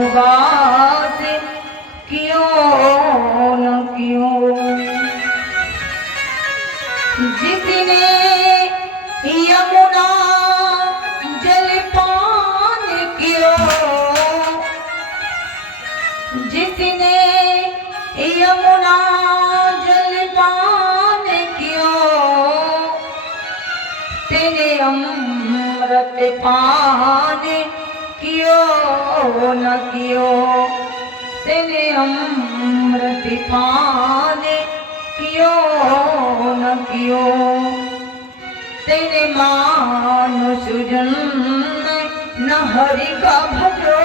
उदास क्यों न क्यों। जिसने यमुना जलपान कियो, जिसने यमुना जलपान कियो, तेने अमृत पान क्यों न कियो, तेने अमृत पान क्यों न कियो। तेने मानुष जन्म न हरि का भजो,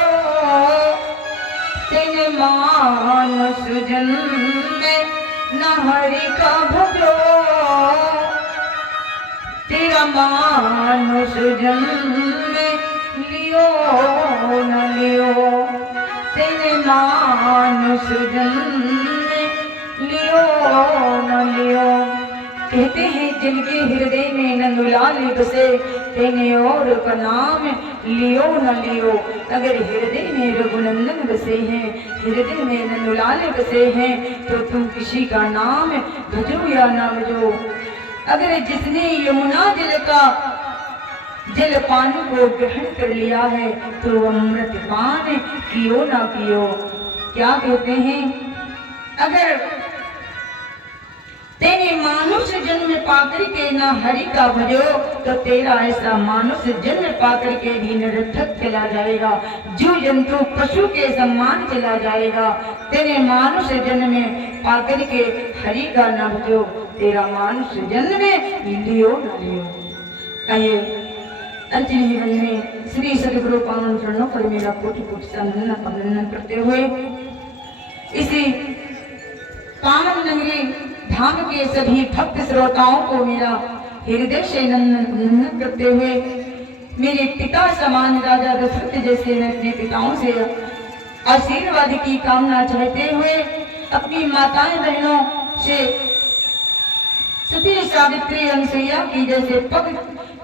तेने मानुष जन्म न हरि का भजो। तेरा मानुष जन्म लियो न लियो, तेने मानुष जन्म लियो न लियो। कहते हैं जिनके हृदय में नंदलाल बसे, तेने और का नाम लियो न लियो। अगर हृदय में रघुनंदन बसे हैं, हृदय में नंदलाल बसे हैं, तो तुम किसी का नाम भजो या ना भजो। अगर जिसने यमुना जल का जलपान को ग्रहण कर लिया है, तो अमृत पान कियो ना कियो। क्या कहते हैं, अगर तेने मानुष जन्म पाकर के ना हरि का भजो, तो तेरा ऐसा मानुष जन्म पाकर के भी निरर्थक चला जाएगा, जीव जंतु पशु के सम्मान चला जाएगा। तेने मानुष जन्म पाकर के हरि का ना भजो, तेरा मानुष जन्म लियो न लियो। आइए अर्चन जीवन में श्री सदगुरु पावन चरणों पर मेरा कोटि कोटि सा अभिनंदन करते हुए, इसी पावन नगरी धाम के सभी भक्त श्रोताओं को मेरा हृदय से नंदन करते हुए, मेरे पिता समान राजा दशरथ जैसे मैं अपने पिताओं से आशीर्वाद की कामना चाहते हुए, अपनी माताएं बहनों से सती सावित्री अनसुईया की जैसे पग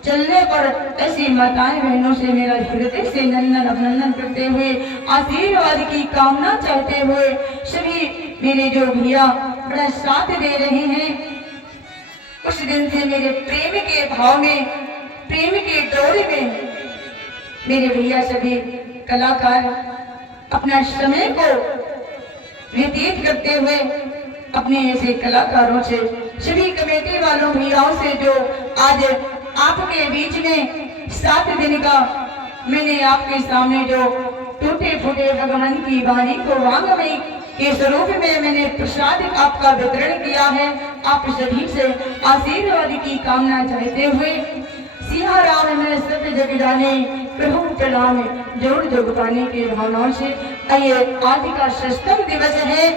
चलने पर ऐसी माताएं बहनों से मेरा हृदय से नंदन अभिनंदन करते हुए, आशीर्वाद की कामना चाहते हुए, सभी मेरे जो भैया बड़ा साथ दे रहे हैं, कुछ दिन से मेरे प्रेम के भाव में, प्रेम के डोरे में मेरे भैया सभी कलाकार अपना समय को व्यतीत करते हुए, अपने ऐसे कलाकारों से, सभी कमेटी वालों भैयाओं से जो आज आपके बीच में 7 दिन का मैंने आपके सामने जो टूटे फूटे भगवान की वाणी को वांगमयी के स्वरूप में मैंने प्रसाद आपका वितरण किया है, आप सभी से आशीर्वाद की कामना चाहते हुए, सिया राम में सत्य जग जाने प्रभु चलाने जोड़ जोग पाने के भावनाओं से, आइए आज का सष्टम दिवस है,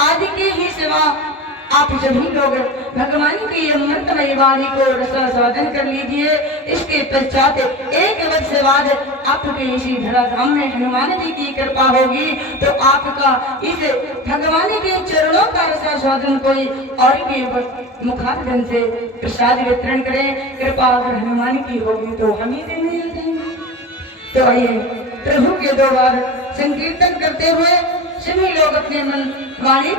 आज की ही सेवा आप सभी लोग भगवान की अमृतमय वाणी को रसास्वादन कर लीजिए। इसके पश्चात 1 वर्ष बाद आपके इसी धराधाम में हनुमान जी की कृपा होगी, तो आपका इस भगवान के चरणों का रसास्वादन कोई और के मुखारविंद से प्रसाद वितरण करें। कृपा अगर हनुमान की होगी तो हम ही देने देंगे। तो आइए प्रभु के 2 बार संकीर्तन करते हुए सभी लोग अपने मन वाणी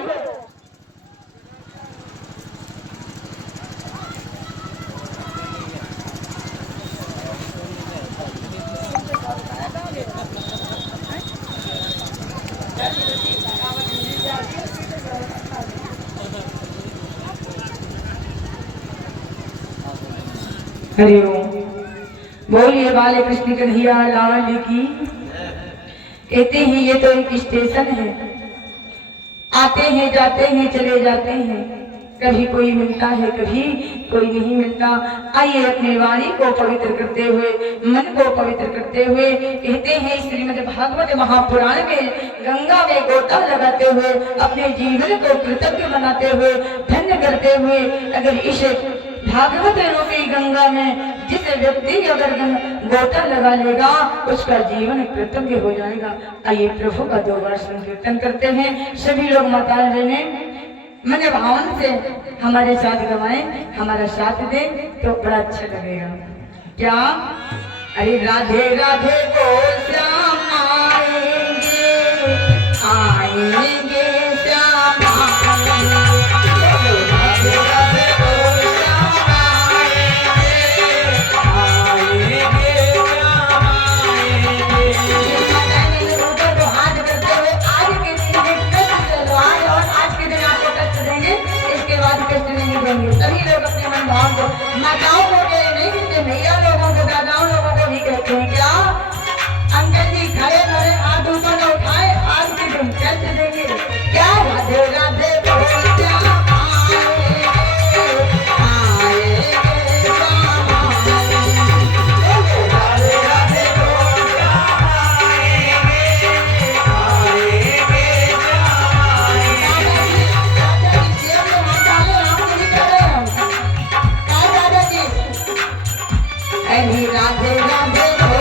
हरि ओम। बोलिए बाले कृष्ण कन्हैया लाल की। कहते हैं ये तो एक स्टेशन है, आते हैं जाते हैं चले जाते हैं, कभी कोई मिलता है कभी कोई नहीं मिलता। आइए अपनी वाणी को पवित्र करते हुए, मन को पवित्र करते हुए, कहते हैं श्रीमद् भागवत महापुराण में गंगा में गोता लगाते हुए, अपने जीवन को कृतज्ञ बनाते हुए, धन्य करते हुए, अगर इस भागवत रूपी गंगा में जिस व्यक्ति अगर गोता लगा लेगा उसका जीवन कृतज्ञ हो जाएगा। आइए प्रभु का 2 बार संकीर्तन करते हैं। सभी लोग माताएं बहनें मन भावन से हमारे साथ गवाएं, हमारा साथ दें तो बड़ा अच्छा लगेगा। क्या अरे राधे राधे बोल श्याम आएंगे, माताओं को कह नहीं कहते, भैया लोगों को, दादाओं लोगों को भी कहते हैं क्या? अंकल जी खड़े खड़े हाथ ऊपर न उठाए, आज के दिन चर्च देंगे क्या? राधे राधे बोल क्या राधे राधे बोल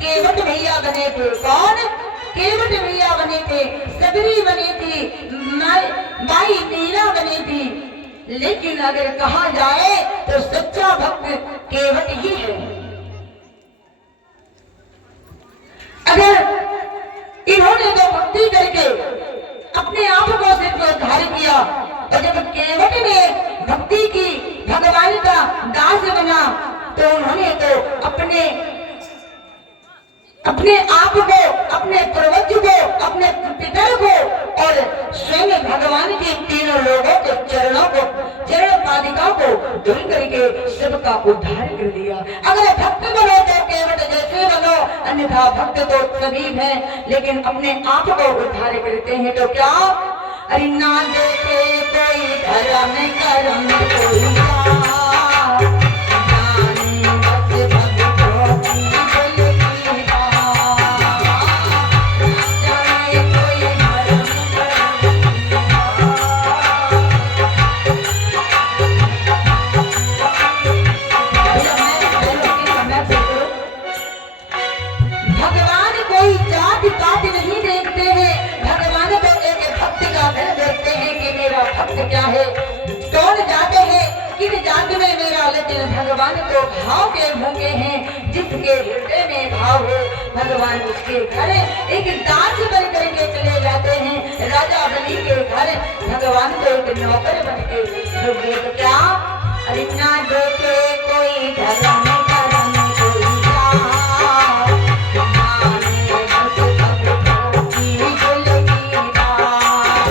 केवट भैया बने थे। कौन? केवट भैया बने थे, सबरी बनी थी, माई मीरा बनी थी। लेकिन अगर कहा जाए तो सच्चा भक्त केवट ही है। अगर इन्होंने तो भक्ति करके अपने आप को सिर्फ उद्धार किया, तो जब केवट ने भक्ति की, भगवान का दास बना, तो उन्होंने तो अपने आप को, अपने पूर्वज को, अपने पितर को और स्वयं भगवान के तीनों लोगों के चरणों को, चरण पादिका को धुल करके सबका उद्धार कर दिया। अगर भक्त बनो तो केवट जैसे बनो, अन्यथा भक्त तो सभी हैं, लेकिन अपने आप को उद्धार करते हैं। तो क्या? अरे ना देखे कोई धर्म कर्म कोई भक्त क्या है, कौन जाते हैं, किन जात में मेरा लेकिन भगवान को भाव के भूखे हैं। जिसके हृदय में भाव है भगवान उसके घर एक दास बन करके चले जाते हैं। राजा बलि के घर भगवान को एक नौकर बन के तो क्या, अरे ना देखे कोई धर्म करम कोई जात, माने बस भक्तों की कुल की बात।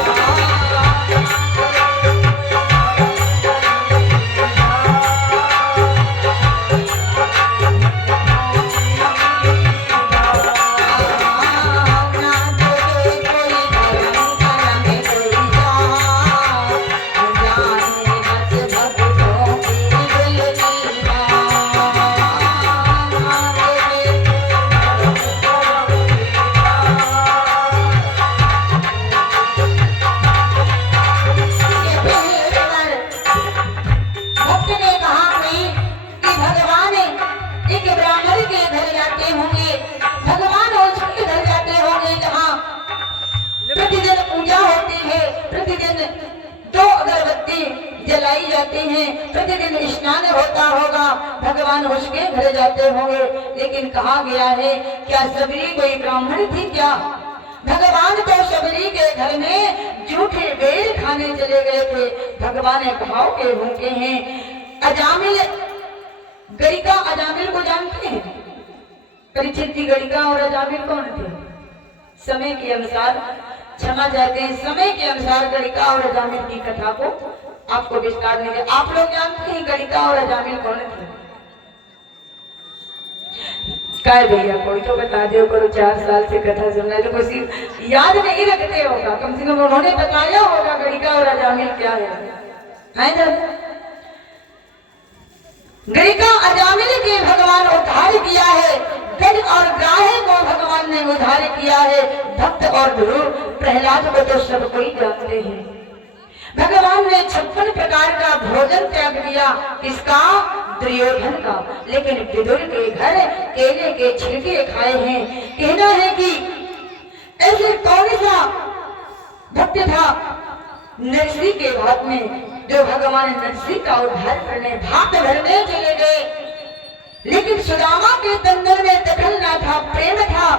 भक्त ने कहा कि भगवान एक ब्राह्मण के घर जाते होंगे, भगवान उसके घर जाते होंगे जहाँ प्रतिदिन पूजा होती है, प्रतिदिन 2 अगरबत्ती जलाई जाती हैं, प्रतिदिन स्नान होता होगा, भगवान उसके घर जाते होंगे। लेकिन कहा गया है क्या सबरी कोई ब्राह्मण थी क्या? भगवान तो सबरी के घर में झूठे बेर खाने चले गए थे। भगवान भाव के भूखे हैं। अजामिल गरिका अजामिल को जानते हैं? परीक्षित की गरिका और अजामिल कौन थे? समय के अनुसार क्षमा चाहते हैं, समय के अनुसार गरिका और अजामिल की कथा को आपको विस्तार नहीं। आप लोग जानते हैं गरिका और अजामिल कौन थे? काय भैया कोई तो बता दो करो, 4 साल से कथा सुनना तो कुछ याद नहीं रखते होगा, कम से कम उन्होंने बताया होगा गरिका और अजामिल क्या है ना? गरिका अजामिल के भगवान उद्धार किया है, गज और ग्राहे को भगवान ने उद्धार किया है। भक्त और ध्रुव प्रहलाद को तो सब कोई जानते हैं। भगवान ने 56 प्रकार का भोजन त्याग दिया, किसका? दुर्योधन का। लेकिन विदुर के घर केले के छिलके खाए हैं। कहना है कि ऐसे कौन सा भक्त था नरसिंह के भात में जो भगवान नरसिंह का उद्धार करने भात भरने चले गए। लेकिन सुदामा के तंदर में दखल ना था, प्रेम था।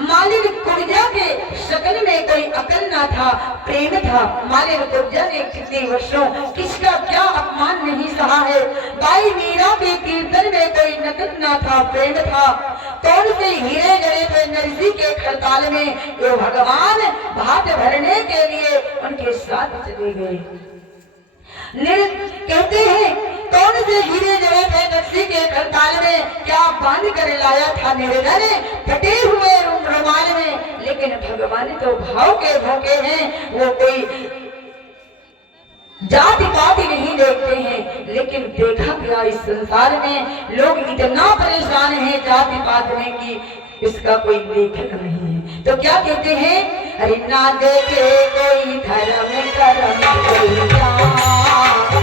मालिक कुब्जा के शकल में कोई अकल ना था, प्रेम था। मालिक कुब्जा ने कितने वर्षों किसका क्या अपमान नहीं सहा है। बाई मीरा के कीर्तन में कोई नकल ना था, प्रेम था। कौन से हीरे जड़े थे नरसिंह के खड़ताल में, जो भगवान भात भरने के लिए उनके साथ चले गए। कहते हैं कौन से हीरे जड़े थे नरसिंह के खड़ताल में, क्या बांध कर लाया था निर्धन फटे हुए रुमाल में। लेकिन भगवान तो भाव के भूखे हैं, वो कोई जाति पाति नहीं देखते हैं। लेकिन देखा गया इस संसार में लोग इतना परेशान हैं जाति पात में कि इसका कोई लेखक नहीं है। तो क्या कहते हैं, अरे ना देखे कोई धर्म करम कोई जात,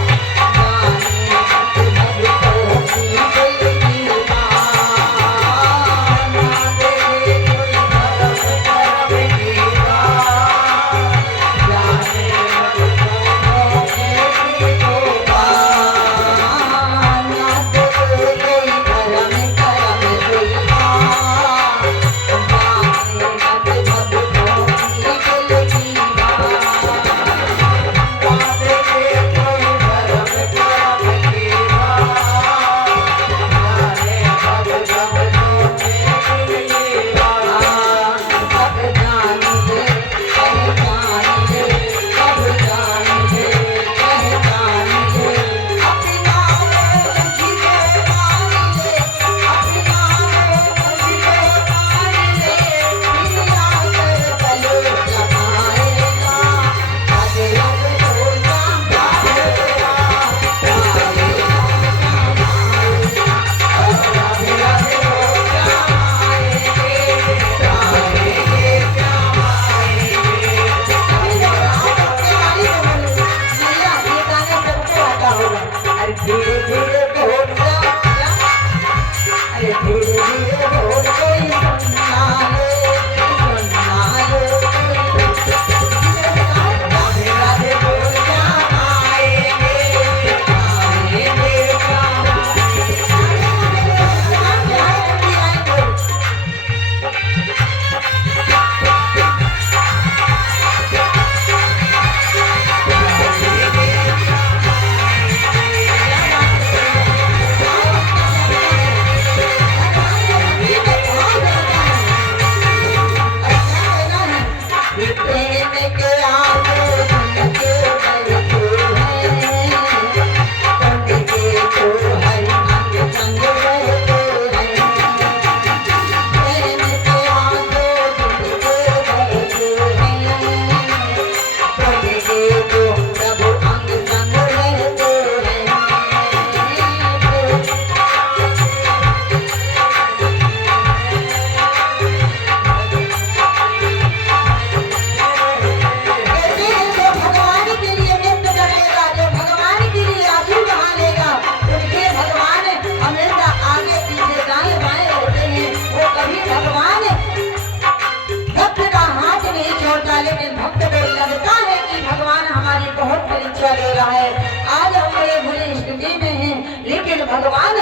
बहुत परीक्षा ले रहा है। आज हम बड़े बुरी स्थिति में हैं, लेकिन भगवान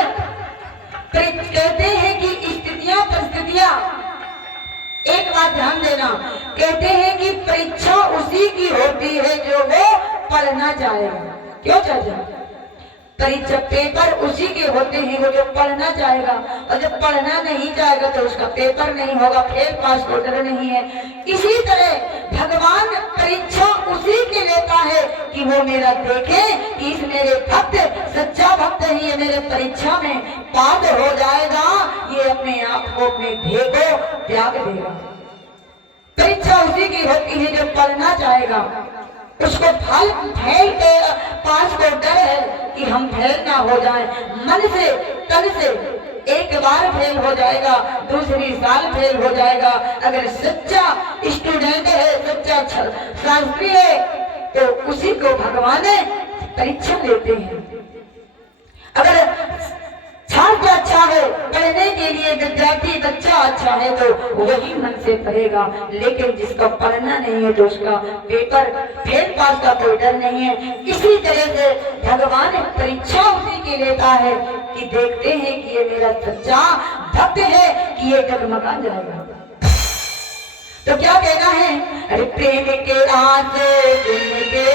कहते हैं कि स्थितियां परिस्थितियां, एक बात ध्यान देना, कहते हैं कि परीक्षा उसी की होती है जो वो पढ़ना चाहेगा। क्यों चाचा? परीक्षा पेपर उसी के होते हैं वो जो पढ़ना चाहेगा, और जब पढ़ना नहीं चाहेगा तो उसका पेपर नहीं होगा, फेल पास होटर नहीं है। इसी तरह भगवान परीक्षा उसी के लेता है कि वो मेरा देखे कि इस मेरे भक्त, सच्चा भक्त ही ये मेरे परीक्षा में पास हो जाएगा, ये अपने आप को अपने ध्येय को त्याग देगा। परीक्षा उसी की होती है जो पढ़ना चाहेगा, उसको फेल के पास को डर है कि हम फेल ना हो जाए, मन से तन से एक बार फेल हो जाएगा, दूसरी साल फेल हो जाएगा। अगर सच्चा स्टूडेंट है, सच्चा शास्त्री है, तो उसी को भगवान परीक्षा लेते हैं। अगर छात्र अच्छा है, पढ़ने के लिए विद्यार्थी बच्चा अच्छा है तो वही मन से पढ़ेगा, लेकिन जिसका पढ़ना नहीं है तो उसका पेपर फेल पास का कोई डर नहीं है। इसी तरह से भगवान परीक्षा उसी की लेता है कि देखते हैं कि ये मेरा सच्चा भक्त है कि ये डगमगा जाएगा। तो क्या कहना है? अरे प्रेम के आसे के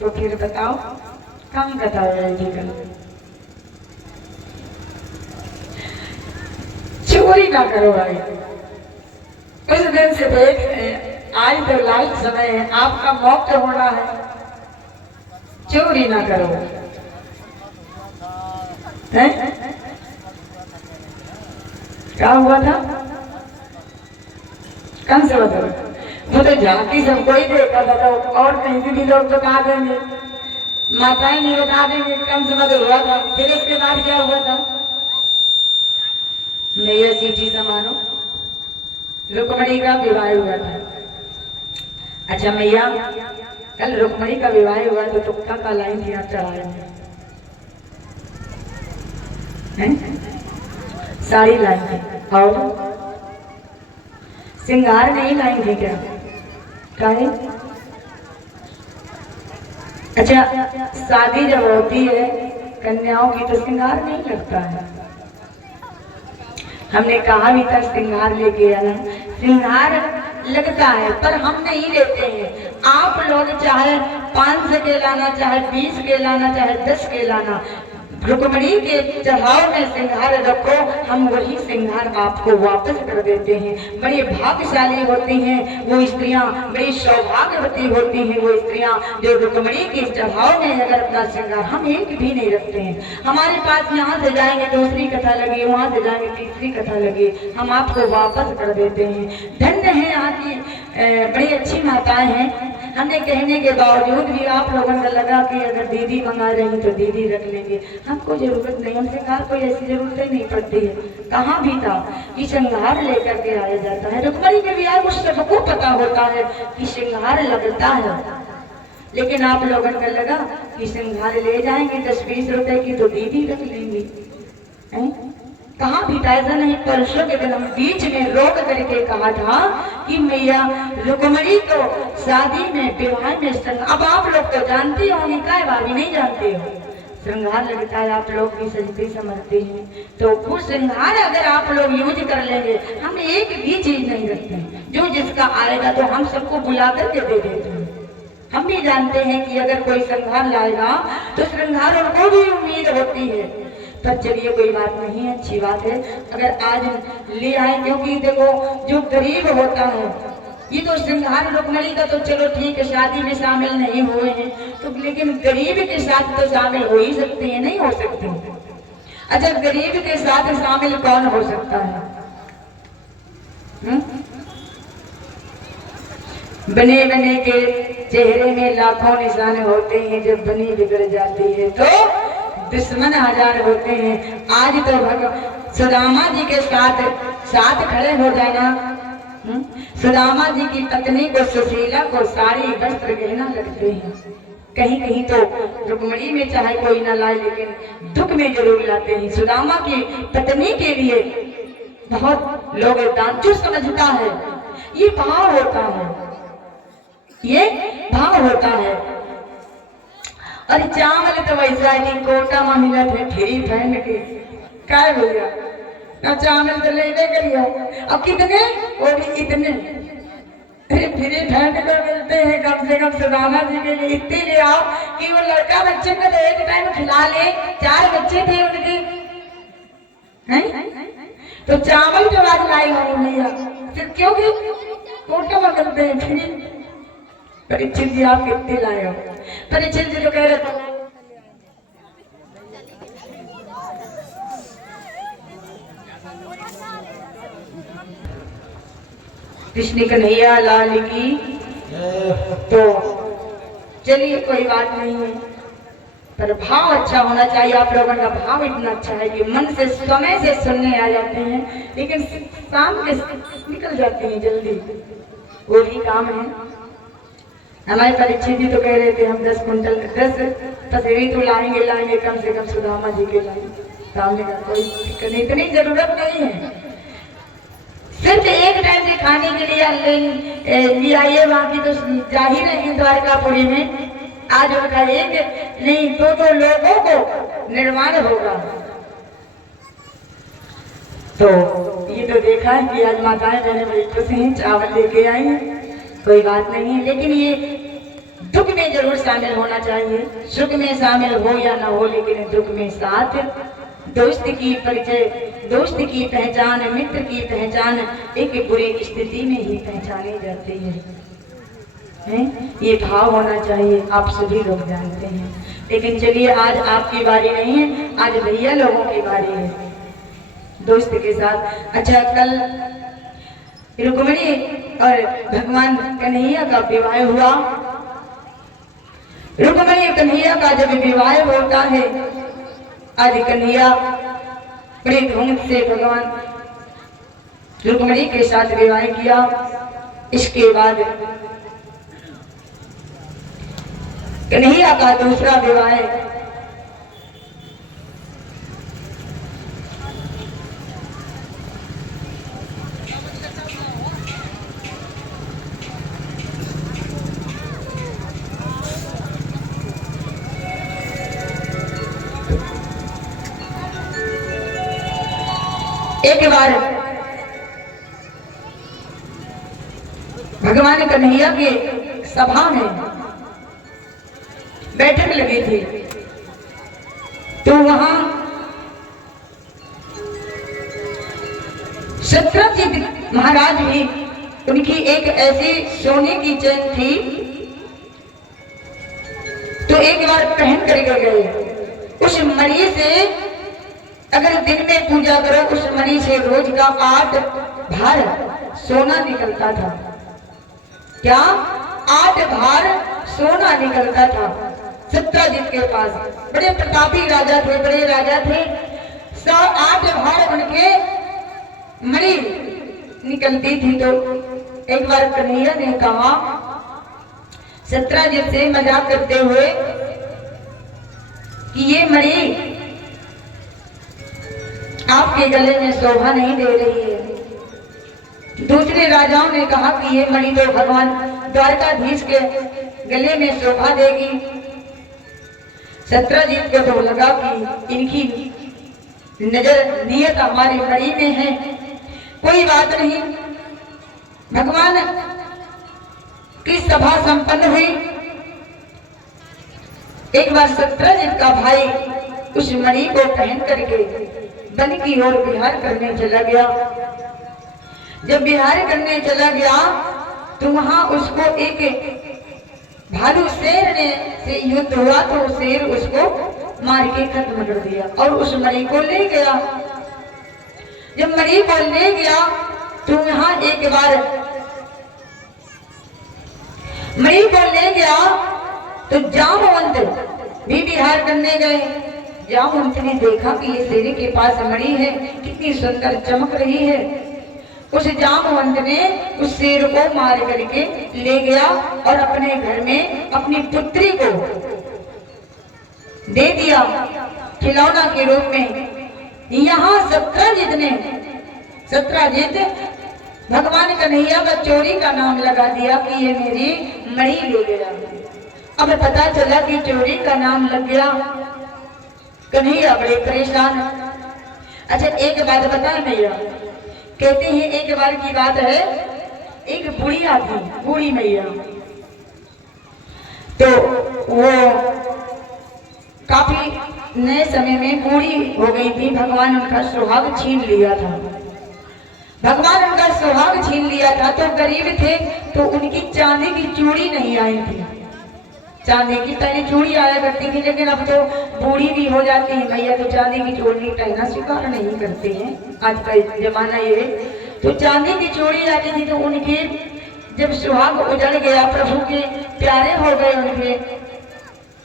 तो फिर बताओ कम बताया चोरी ना करो भाई। कुछ दिन से देख आज तो लाइट समय है, आपका मुक्त होना है, चोरी ना करो। क्या हुआ था? कौन से बताओ? वो तो झांकी सबको ही देखा था, और कहीं भी लोग बता देंगे, माताएं नहीं बता देंगे कम से बदल हुआ था। फिर इसके बाद क्या हुआ था? मेरा सीटी समानो रुक्मणी का विवाह हुआ था। अच्छा मैया, कल रुक्मणी का विवाह हुआ तो तुक्का का लाइन थी, आप चढ़ाए साड़ी लाई थी और श्रृंगार नहीं लाई थी क्या? काहे? अच्छा, शादी जब होती है कन्याओं की तो श्रृंगार नहीं लगता है। हमने कहा भी था श्रृंगार लेके आना, श्रृंगार लगता है पर हम नहीं लेते हैं। आप लोग चाहे 500 के लाना, चाहे 20 के लाना, चाहे 10 के लाना, रुक्मणी के चढ़ाव में श्रृंगार रखो, हम वही श्रृंगार आपको वापस कर देते हैं। बड़ी भाग्यशाली होती हैं वो स्त्रियां, बड़ी सौभाग्यवती होती हैं वो स्त्रियां जो रुक्मणी के चढ़ाव में अगर अपना श्रृंगार, हम एक भी नहीं रखते हैं। हमारे पास यहाँ से जाएंगे दूसरी कथा लगी, वहाँ से जाएंगे तीसरी कथा लगी, हम आपको वापस कर देते हैं। धन्य है आपकी बड़ी अच्छी माताएं हैं। हमने कहने के बावजूद भी आप लोगों को लगा कि अगर दीदी मंगा रही तो दीदी रख लेंगे, हमको जरूरत नहीं, हमसे कहा कोई ऐसी जरूरत ही नहीं पड़ती है। कहाँ भी था कि श्रृंगार लेकर के आया जाता है। रुक्मणी के ब्याह को सबको पता होता है कि श्रृंगार लगता है, लेकिन आप लोगों को लगा कि श्रृंगार ले जाएंगे 10-20 रुपए की तो दीदी रख लेंगे। कहाँ भी था, ऐसा नहीं। परसों के दिन हम बीच में रोक करके कहा था कि मैया रुक्मणी को शादी में विवाह में अब आप लोग तो जानती होंगी, काय भाभी नहीं जानते हो, श्रृंगार लगता है, आप लोग भी सजते समझते हैं। तो वो श्रृंगार अगर आप लोग यूज कर लेंगे, हम एक भी चीज नहीं रखते, जो जिसका आएगा तो हम सबको बुला करके दे देते हैं। हम भी जानते हैं कि अगर कोई श्रृंगार लाएगा तो श्रृंगार उनको भी उम्मीद होती है। पर चलिए कोई बात नहीं है, अच्छी बात है अगर आज ले आए, क्योंकि देखो जो गरीब होता है, ये तो श्रृंगार रुक्मणी का तो चलो ठीक है शादी में शामिल नहीं हुए हैं तो, लेकिन गरीब के साथ तो शामिल हो ही सकते हैं, नहीं हो सकते? अच्छा, गरीब के साथ शामिल कौन हो सकता है? बने बने के चेहरे में लाखों निशान होते हैं, जब बनी बिगड़ जाती है तो दुश्मन हजार होते हैं। आज तो भगवान सुदामा जी के साथ खड़े हो जाना। सुदामा जी की पत्नी को सुशीला को साड़ी वस्त्र गहना लगते हैं। कहीं कहीं तो रुक्मणी में चाहे कोई ना लाए, लेकिन दुख में जरूर लाते हैं। सुदामा की पत्नी के लिए बहुत लोग दानचू समझता है, ये भाव होता है, ये भाव होता है। और चावल तो वैसा है कि कोटा में मिलत है फ्री फैंड के, काय भैया ना चावल तो लेने करियो, अब कितने वो भी इतने फ्री फैंड को मिलते हैं। कम से कम सुदामा जी के लिए इतने ले आओ कि वो लड़का बच्चे को तो एक टाइम खिला ले। 4 बच्चे थे उनके, हैं तो चावल तो आज लाई हो भैया, फिर क्योंकि कोटा में मिलते हैं फ्री। परीक्षित जी आप कितने लाए हो? परीक्षित जी तो कह रहे थे कृष्ण कन्हैया लाल की। तो चलिए कोई बात नहीं है, पर भाव अच्छा होना चाहिए। आप लोगों का भाव इतना अच्छा है कि मन से समय से सुनने आ जाते हैं, लेकिन शाम के निकल जाते हैं जल्दी, वो भी काम है। हमारे परीक्षित जी तो कह रहे थे हम 10 कुंटल 10 तस्वीर तो लाएंगे कम से कम सुदामा जी के लाएंगे। सामने का कोई दिक्कत नहीं, इतनी जरूरत नहीं है। सिर्फ एक टाइम से खाने के लिए ले आइए, वहाँ की तो जाहिर है द्वारकापुरी में आज उनका एक नहीं दो लोगों को निर्माण होगा। तो ये तो देखा है कि आज माताएं बहने बड़ी खुश हैं, चावल लेके आई हैं, कोई बात नहीं है। लेकिन ये दुख में जरूर शामिल होना चाहिए, सुख में शामिल हो या ना हो, लेकिन दुख में साथ। दोस्त की परिचय, दोस्त की पहचान, मित्र की पहचान एक बुरी स्थिति में ही पहचानी जाती है। ये भाव होना चाहिए, आप सभी लोग जानते हैं। लेकिन चलिए आज आपकी बारी नहीं है, आज भैया लोगों की बारी है दोस्त के साथ। अच्छा, कल रुक्मणी और भगवान कन्हैया का विवाह हुआ। रुक्मणी कन्हैया का जब विवाह होता है, आज कन्हैया बड़े धूम से भगवान रुक्मिणी के साथ विवाह किया। इसके बाद कन्हैया का दूसरा विवाह एक बार भगवान कन्हैया के सभा में बैठक लगी थी, तो वहां सत्यजीत महाराज भी, उनकी एक ऐसी सोने की चैन थी, तो एक बार पहन करके गए। उस मणि से अगर दिन में पूजा करो, उस मणि से रोज का 8 भार सोना निकलता था। क्या 8 भार सोना निकलता था सत्यजीत के पास। बड़े प्रतापी राजा थे, बड़े राजा थे। 8 भार उनके मणि निकलती थी। तो एक बार कन्हैया ने कहा सत्यजीत से मजाक करते हुए कि ये मणि आपके गले में शोभा नहीं दे रही है। दूसरे राजाओं ने कहा कि ये मणि तो भगवान द्वारकाधीश के गले में शोभा देगी। सत्यजीत को तो लगा कि इनकी नजर नियत हमारी मणि में है, कोई बात नहीं। भगवान की सभा संपन्न हुई। एक बार सत्यजीत का भाई उस मणि को पहन करके वन की ओर विहार करने चला गया। जब विहार करने चला गया तो वहां उसको एक भालू शेर ने से युद्ध हुआ, तो शेर उसको मार के खत्म कर दिया और उस मणि को ले गया। जब मणि को ले गया तो वहां एक बार मणि को ले गया तो जामवंत भी विहार करने गए। जामवंत ने देखा कि ये शेर के पास मणि है, कितनी सुंदर चमक रही है। उस जामवंत ने उस शेर को मार करके ले गया और अपने घर में अपनी पुत्री को दे दिया खिलौना के रूप में। यहाँ सत्यजीत भगवान कन्हैया का चोरी का नाम लगा दिया कि ये मेरी मणि ले गया। अब पता चला कि चोरी का नाम लग गया। कन्हैया बड़े परेशान। अच्छा एक बात बता मैया, कहते हैं एक बार की बात है, एक बुढ़िया थी, बूढ़ी मैया, तो वो काफी नए समय में बूढ़ी हो गई थी। भगवान उनका सुहाग छीन लिया था। भगवान उनका सुहाग छीन लिया था तो गरीब थे, तो उनकी चांदी की चूड़ी नहीं आई थी। चांदी की पहले चूड़ी आया करती थी, लेकिन अब तो बूढ़ी भी हो जाती है मैया, तो चांदी की चूड़ी पहनना स्वीकार नहीं करते हैं। आज का जमाना ये, तो चांदी की चूड़ी आती थी। तो उनके जब सुहाग उजड़ गया, प्रभु के प्यारे हो गए उनके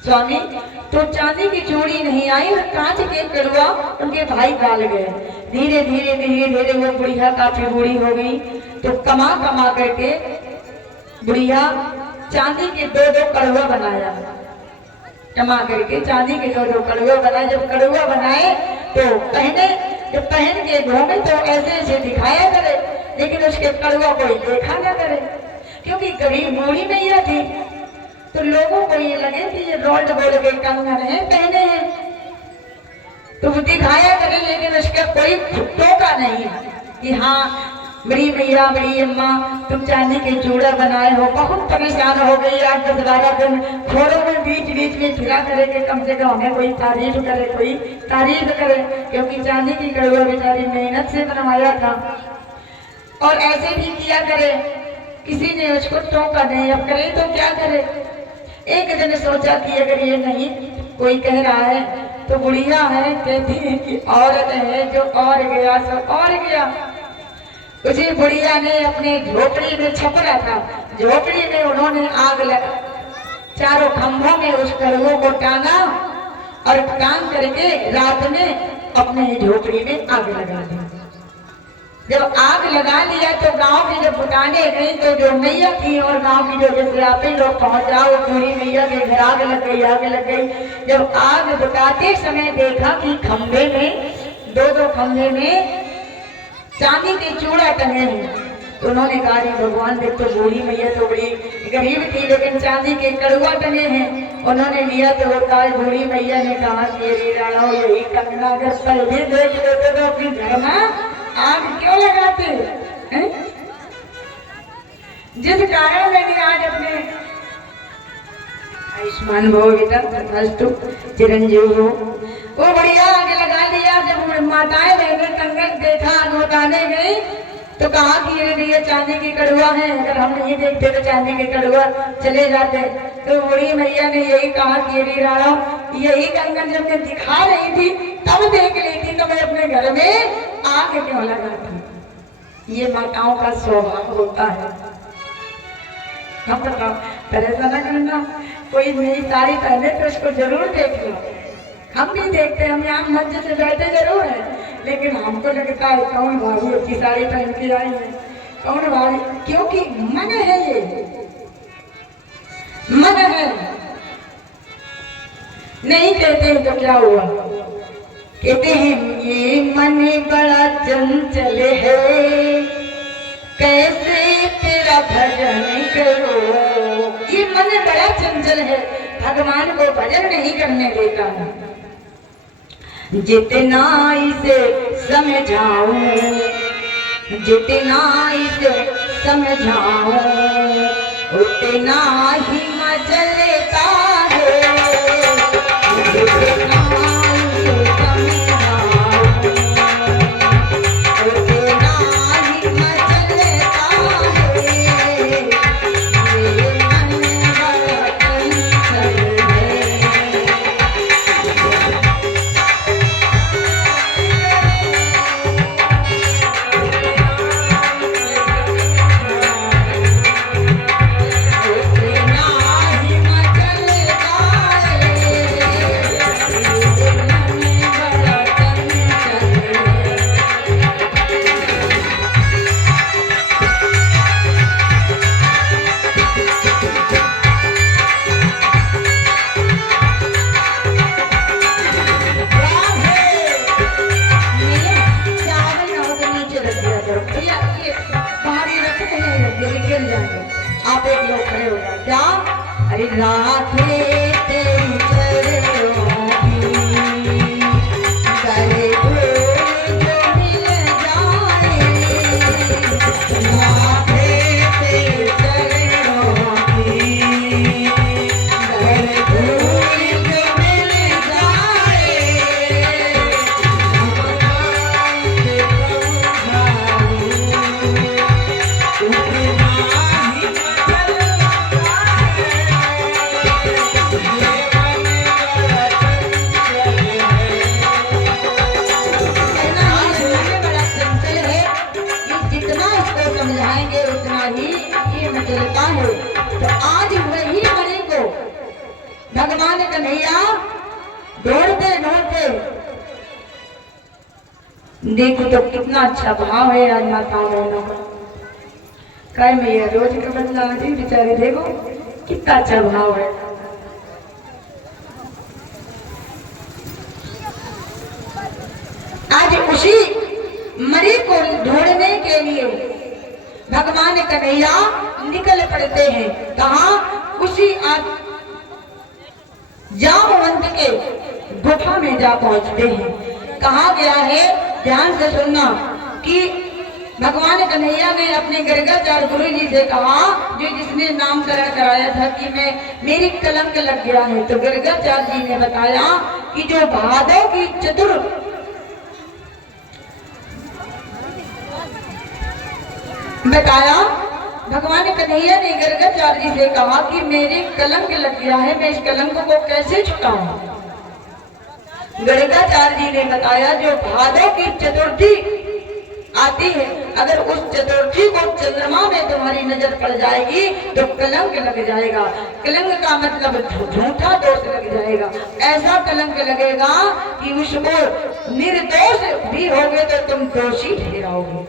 स्वामी, तो चांदी की चूड़ी नहीं आई और कांच के कड़ुआ उनके भाई डाल गए। धीरे धीरे वो बुढ़िया काफी बूढ़ी हो गई। तो कमा कमा करके बुढ़िया चांदी के 2-2 कड़ुआ बनाया। कमा करके चांदी के 2-2 कड़ुआ बनाए। जब कड़ुआ बनाए तो जब पहन के घूमे तो ऐसे दिखाया करे, लेकिन उसके कड़ुआ कोई देखा ना करे, क्योंकि गरीब बूढ़ी मैया थी। तो लोगों को ये लगे कि ये रोल्ड गोल्ड के कंगन है पहने हैं, तो वो दिखाया करे, लेकिन उसका कोई टोका नहीं कि हाँ बड़ी मैया, बड़ी अम्मा, तुम चांदी के चूड़ा बनाए हो। बहुत परेशान हो गई। 8-10-12 दिन खोरों में बीच में फिरा करे कि कम से कम हमें कोई तारीफ करे, क्योंकि चांदी की कड़ुआ बेचारी मेहनत से बनवाया था। और ऐसे भी किया करे, किसी ने उसको टोका नहीं। अब करे तो क्या करे। एक दिन सोचा कि अगर ये नहीं कोई कह रहा है तो बुढ़िया है, कहती है कि औरत है जो और गया सो और गया। उसी बुढ़िया ने अपने झोपड़ी में छपरा था, झोपड़ी में उन्होंने आग लगा, चारों खंभों में उस कड़ुओं को टांगा और टांग करके रात में अपने झोपड़ी में आग लगा दी। जब आग लगा लिया तो गांव की जब बुटाने गई तो जो मैया थी और गांव की जो जैसे आप ही लोग पहुंच रहा वो बूढ़ी मैया के घर आग लग गई, आग लग गई। जब आग बुताते समय देखा कि खंभे में दो खंभे में चांदी के चूड़ा टंगे हैं, तो उन्होंने कहा भगवान देख तो बूढ़ी मैया तो बड़ी गरीब थी लेकिन चांदी के कड़ुआ टंगे हैं। उन्होंने लिया तो वो कहा, बूढ़ी मैया ने कहा कि राणा यही कंगना अगर पहले देख लेते तो अपनी घर में आग क्यों लगाते हैं? जिस कारण मैंने आज अपने आयुष्मान भव बेटा अस्तु चिरंजीव हो वो बढ़िया आग लगा लिया। जब माताएं बहने कंगन देखा आग लगाने गई तो कहा कि ये चांदी की कड़ुआ है, अगर हम नहीं देखते तो चांदी के कड़ुआ चले जाते। तो बूढ़ी मैया ने यही कहा कि राणा यही कंगन जब मैं दिखा रही थी तब देख ली थी तो मैं अपने घर में आग क्यों लगाती। ये माताओं का स्वभाव होता है। हम बताओ ऐसा ना करना, कोई नई साड़ी पहने तो उसको जरूर देख लो। हम भी देखते, हम यहाँ मंच से बैठे जरूर है लेकिन हमको लगता है कौन भाभी अच्छी साड़ी पहन के आई है, कौन भाभी, क्योंकि मन है, ये मन है। नहीं कहते तो क्या हुआ, कहते हैं ये मन बड़ा चंचल है कैसे तेरा भजन करो। ये मन बड़ा चंचल है, भगवान को भजन नहीं करने देता है। जितना इसे समझाऊं जितना इसे समझाऊं उतना ही मचलता है। जितना आप एक लोग खड़े हो जाए क्या, अरे राधे तेरी चरणों की करे फूल जो मिल जाए। राधे तेरी चरणों की करे फूल जो मिल जाए। चलता है तो आज वही मणि को भगवान कन्हैया ढूंढते ढूंढते, देखो तो कितना अच्छा भाव है आज माताओं बहनों का। कहे मैया रोज का बदला आज ही बेचारे, देखो कितना अच्छा भाव है। आज उसी मणि को ढूंढने के लिए भगवान कन्हैया निकल पड़ते हैं। कहा, उसी जामवंत के गुफा में जा पहुंचते हैं। कहा गया है, ध्यान से सुनना, कि भगवान कन्हैया ने अपने गर्गाचार्य गुरु जी से कहा, जो जिसने नामकरण कराया था कि मैं मेरी कलंक लग गया है, तो गर्गाचार्य जी ने बताया कि जो भादव की चतुर बताया, भगवान कन्हैया ने गर्गाचार्य जी से कहा कि मेरे कलंक लग गया है, मैं इस कलंक को कैसे छुटाऊं। गर्गाचार्य जी ने बताया, जो भादव की चतुर्थी आती है, अगर उस चतुर्थी को चंद्रमा में तुम्हारी नजर पड़ जाएगी तो कलंक लग जाएगा। कलंक का मतलब झूठा दोष लग जाएगा, ऐसा कलंक लगेगा कि उसको निर्दोष भी होगे तो तुम दोषी ठहराओगे।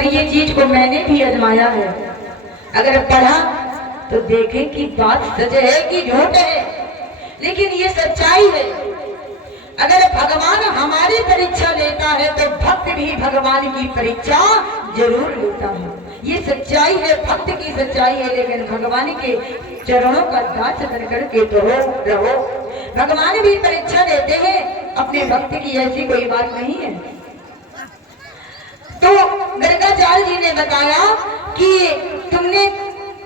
पर ये चीज को मैंने भी आजमाया है। अगर पढ़ा तो देखें कि बात सच है कि झूठ है, लेकिन ये सच्चाई है। अगर भगवान हमारी परीक्षा लेता है तो भक्त भी भगवान की परीक्षा जरूर लेता है। ये सच्चाई है, भक्त की सच्चाई है। लेकिन भगवान के चरणों का दास बन करके तो रहो। भगवान भी परीक्षा लेते हैं अपने भक्त की, ऐसी कोई बात नहीं है। तो गर्गाचार्य जी ने बताया कि तुमने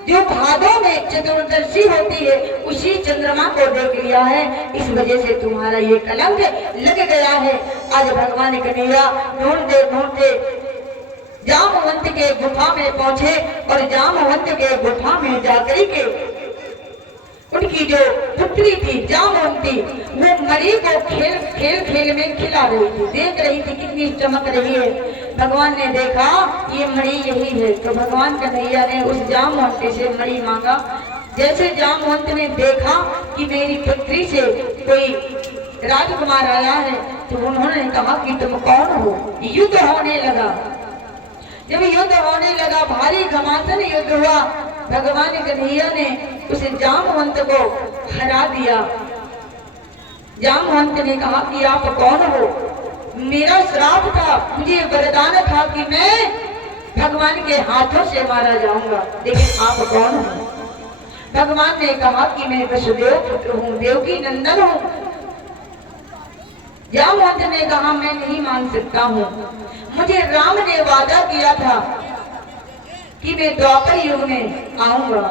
जो भादों में चतुर्दशी होती है उसी चंद्रमा को देख लिया है, इस वजह से तुम्हारा ये कलंक लग गया है। आज भगवान कन्हैया ढूंढते ढूंढते जामवंत के गुफा में पहुंचे और जामवंत के गुफा में जाकर के उनकी जो पुत्री थी जामवंती, वो मणि को खेल में खिला रही थी, देख रही थी कितनी चमक रही है। भगवान ने देखा ये मणि यही है, तो भगवान कन्हैया ने उस जामवंती से मणि मांगा। जैसे जामवंत ने देखा कि मेरी पुत्री से कोई राजकुमार आया है, तो उन्होंने कहा कि तुम कौन हो। युद्ध होने लगा। जब युद्ध होने लगा, भारी घमासान युद्ध हुआ, भगवान कन्हैया ने उस जामवंत को हरा दिया। जामवंत ने कहा कि आप कौन हो। मेरा श्राप था, मुझे वरदान था कि मैं भगवान के हाथों से मारा जाऊंगा, लेकिन आप कौन हो। भगवान ने कहा कि मैं वसुदेव पुत्र हूँ, देवकी नंदन हूँ। जामवंत ने कहा मैं नहीं मान सकता हूँ, मुझे राम ने वादा किया था कि मैं द्वापर युग में आऊंगा।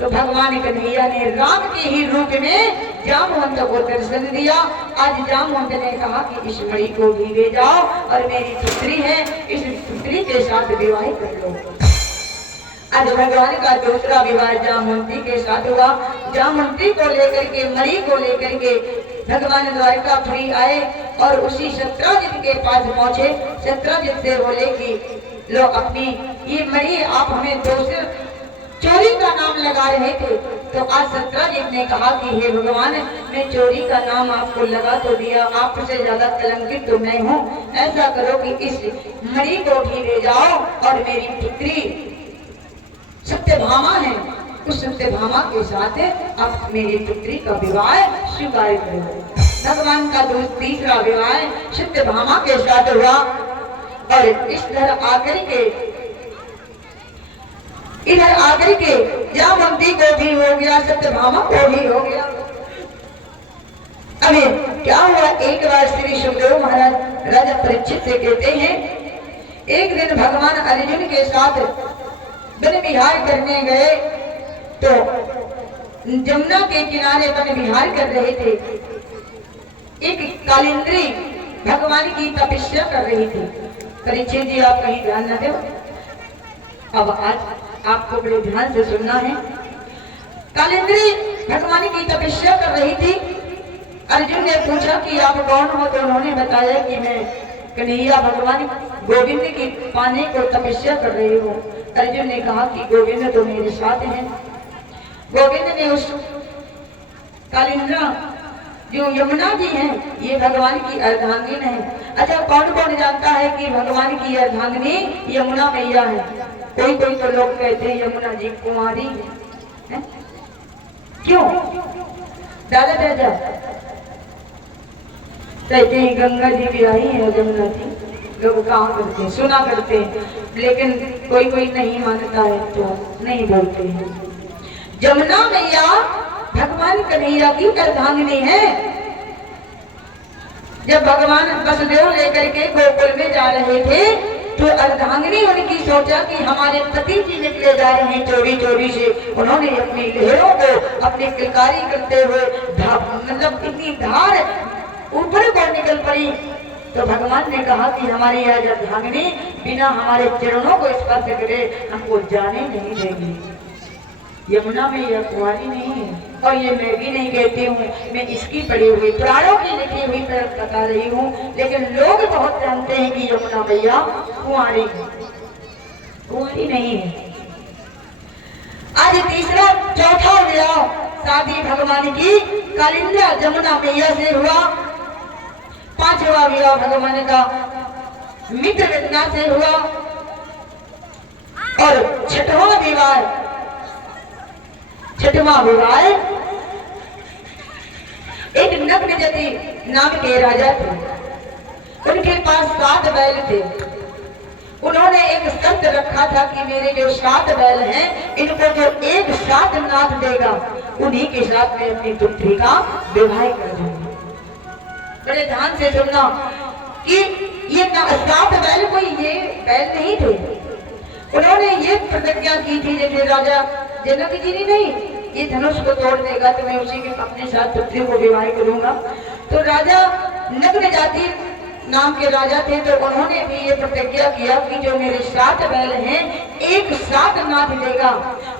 तो भगवान कन्हैया ने राम के ही रूप में जामवंत को दर्शन दिया। आज जामवंत ने कहा कि इस मणि को भी ले जाओ और मेरी पुत्री है, इस पुत्री के साथ विवाह कर लो। आज भगवान का दूसरा विवाह जामवंती के साथ हुआ। जामवंती को लेकर के, मणि को लेकर के भगवान द्वारकापुरी आए और उसी सत्यजित के पास पहुंचे। सत्यजित से बोले कि लो अपनी ये मणि आप हमें दूसरे चोरी का नाम लगा रहे थे। तो आज सत्यजित ने कहा कि हे भगवान, मैं चोरी का नाम आपको लगा तो दिया, आपसे ज्यादा कलंकित तो मैं हूँ। ऐसा करो कि इस मणि को भी ले जाओ और मेरी पुत्री सत्यभामा है, उस सत्यभामा के साथ आप मेरी पुत्री का विवाह स्वीकार करो। भगवान का तीसरा विवाह सत्यभामा के साथ हुआ। और इधर आकर के जामवंती को भी हो गया, सत्यभामा को भी हो गया। अभी क्या हुआ, एक बार श्री सुखदेव महाराज राजा परीक्षित से कहते हैं, एक दिन भगवान अर्जुन के साथ वन विहार करने गए, तो जमुना के किनारे वन विहार कर रहे थे। एक कालिंद्री भगवान की तपस्या कर रही थी। परीक्षित जी आप कहीं ध्यान न दो, अब आज आपको बड़े ध्यान से सुनना है। कालिंद्री भगवान की तपस्या कर रही थी। अर्जुन ने पूछा कि आप कौन हो, तो उन्होंने बताया कि मैं कन्हैया भगवान गोविंद की पाने को तपस्या कर रही हूँ। अर्जुन ने कहा कि गोविंद तो मेरे साथ हैं। गोविंद ने उस कालिंद्रा जो यमुना जी हैं, ये भगवान की अर्धांगिनी है। अच्छा, कौन कौन जानता है कि भगवान की अर्धांगिनी यमुना मैया है। कोई कोई तो लोग कहते हैं यमुना जी कुंवारी है। क्यों दादा चाचा कहते हैं गंगा जी भी आई है, यमुना जी लोग कहा करते हैं, सुना करते हैं, लेकिन कोई कोई नहीं मानता है तो नहीं बोलते हैं। यमुना मैया भगवान कन्हैया की अर्धांगिनी है। जब भगवान वसुदेव लेकर के गोकुल में जा रहे थे, तो अर्धांगिनी उनकी सोचा कि हमारे पति जी निकले जा रहे हैं चोरी चोरी से। उन्होंने अपनी लहरों को अपनी किलकारी करते हुए मतलब इतनी धार ऊपर को निकल पड़ी। तो भगवान ने कहा कि हमारी यह अर्धांगिनी बिना हमारे चरणों को स्पर्श करे हमको जाने नहीं देगी। यमुना में यह कुंवारी नहीं है, और ये मैं भी नहीं कहती हूँ, मैं इसकी पढ़ी हुई पुराणों की लिखी हुई बता रही हूँ। लेकिन लोग बहुत जानते हैं कि यमुना मैया कुंवारी है, कुंवारी नहीं है। आज तीसरा चौथा विवाह शादी भगवान की कालिंद्रा यमुना मैया से हुआ। पांचवा विवाह भगवान का मित्रविद्या से हुआ। और छठवां विवाह एक नग्नजति नाम के राजा थे। उनके पास 7 बैल थे। उन्होंने एक शर्त रखा था कि मेरे जो 7 बैल हैं, इनको जो एक साथ नाथ देगा, उन्हीं के साथ मैं अपनी पुत्री का विवाह कर दूंगा। बड़े ध्यान से सुनना कि ये 7 बैल कोई ये बैल नहीं थे। उन्होंने ये प्रतिज्ञा की थी, जैसे राजा जनक जी ने नहीं, ये धनुष को तोड़ देगा तो मैं उसी के अपने साथ पुत्री को विवाह करूंगा। तो राजा नग्न जाति नाम के राजा थे, तो उन्होंने भी ये प्रतिज्ञा किया कि जो मेरे 7 बैल हैं, एक साथ नाथ देगा।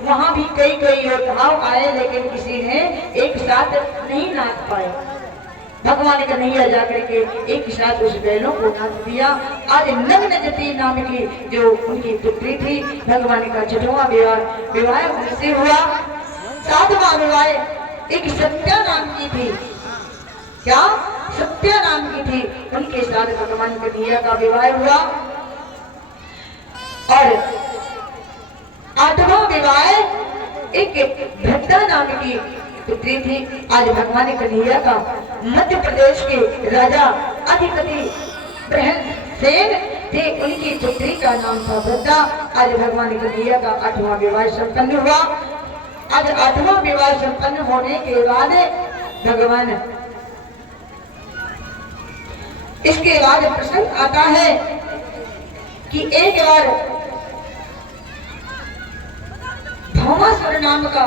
वहां भी कई योद्धा आए, लेकिन किसी ने एक साथ नहीं नाथ पाए। भगवान कन्हैया जाकर के एक साथ उस बैलों को नाथ दिया। आज नग्नजति नाम की जो उनकी पुत्री थी, भगवान का 6वां विवाह उनसे हुआ। 7वां विवाह एक सत्या नाम की थी। क्या? सत्या नाम की थी। उनके साथ भगवान कन्हैया का विवाह हुआ। और 8वां विवाह एक भद्दा नाम की पुत्री थी। आज भगवान कन्हैया का मध्य प्रदेश के राजा अधिपति ब्रहनसेन थे, उनकी पुत्री का नाम था भद्दा। आज भगवान कन्हैया का 8वां विवाह संपन्न हुआ। आज 8वां विवाह संपन्न होने के बाद भगवान, इसके बाद प्रसंग आता है कि एक बार भौमासुर नाम का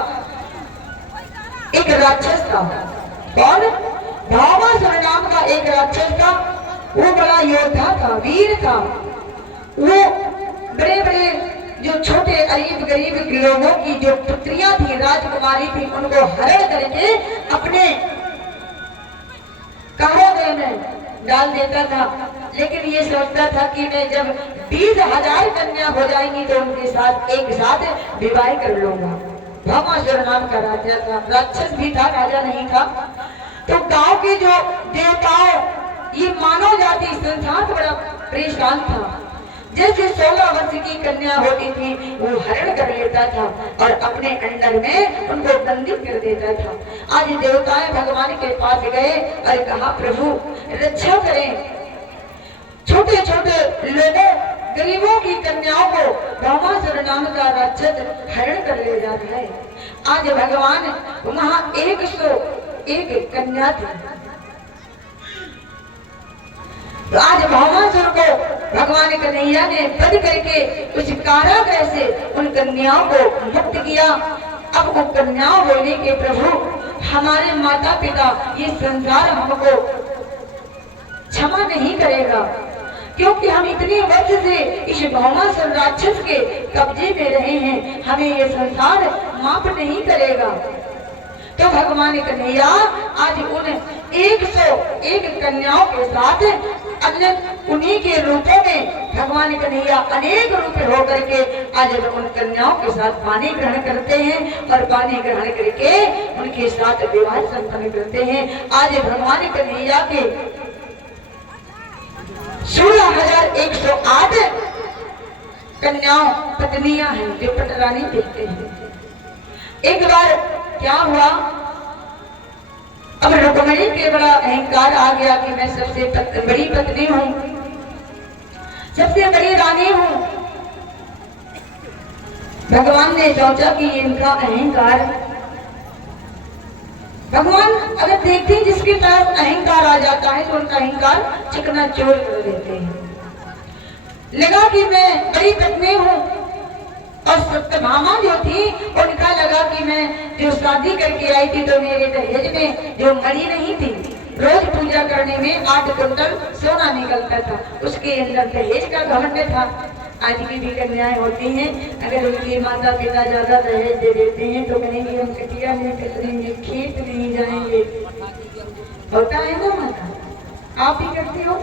एक राक्षस था। कौन? भौमासुर नाम का एक राक्षस था। वो बड़ा योद्धा था, वीर था। वो बड़े बड़े जो छोटे अरीब गरीब लोगों की जो पुत्रियां थी, राजकुमारी थी, उनको हरण करके अपने कारागृह में डाल देता था। लेकिन ये सोचता था कि मैं जब 20,000 कन्या हो जाएंगी तो उनके साथ एक साथ विवाह कर लूंगा। भौमासुर नाम का राजा था, राक्षस भी था, राजा नहीं था। तो गांव के जो देवताओं, ये मानव जाति संसार बड़ा परेशान था। जैसे 16 वर्ष की कन्या होती थी, वो हरण कर लेता था और अपने अंडर में उनको बंदित कर देता था। आज देवताएं भगवान के पास गए और कहा, प्रभु रक्षा करें, छोटे छोटे लोगों, गरीबों की कन्याओं को भौमासुर नाम का राक्षस हरण कर ले जाता है। आज भगवान वहां 101 कन्या थी। तो आज भौमासुर को भगवान कन्हैया ने वध करके उस कारागृह से उन कन्याओं को मुक्त किया। अब वो कन्याओं बोले कि प्रभु, हमारे माता पिता, ये संसार हमको क्षमा नहीं करेगा, क्योंकि हम इतने वर्ष से इस भौमासुर राक्षस के कब्जे में रहे हैं, हमें ये संसार माफ नहीं करेगा। तो भगवान कन्हैया आज उन 101 कन्याओं के साथ अन्य उन्हीं के रूपों में भगवान कन्हैया अनेक रूप होकर के आज उन कन्याओं के साथ पानी ग्रहण करते हैं और पानी ग्रहण करके उनके साथ विवाह संपन्न करते हैं। आज भगवान कन्हैया के 16,108 कन्याओं पत्नियां हैं, जो पटरानी कहते हैं। एक बार क्या हुआ, अब रुक्मिणी के बड़ा अहंकार आ गया कि मैं सबसे बड़ी पत्नी हूं, सबसे बड़ी रानी हूं। भगवान ने सोचा कि इनका अहंकार, भगवान अगर देखते हैं जिसके पास अहंकार आ जाता है तो उनका अहंकार चकनाचूर कर देते हैं। लगा कि मैं बड़ी पत्नी हूं। और सत्यभामा जो थी, उनका लगा कि मैं जो शादी करके आई थी तो मेरे दहेज में जो मणि नहीं थी, रोज पूजा करने में 8 कुंटल सोना निकलता था, उसके अंदर दहेज का घमंड था। आज की भी कन्याएं होती हैं, अगर उनके माता पिता ज्यादा दहेज दे देते हैं तो कहेंगे हम कटिया नहीं करेंगे, खेत नहीं जाएंगे। होता है ना माता, आप ही करती हो।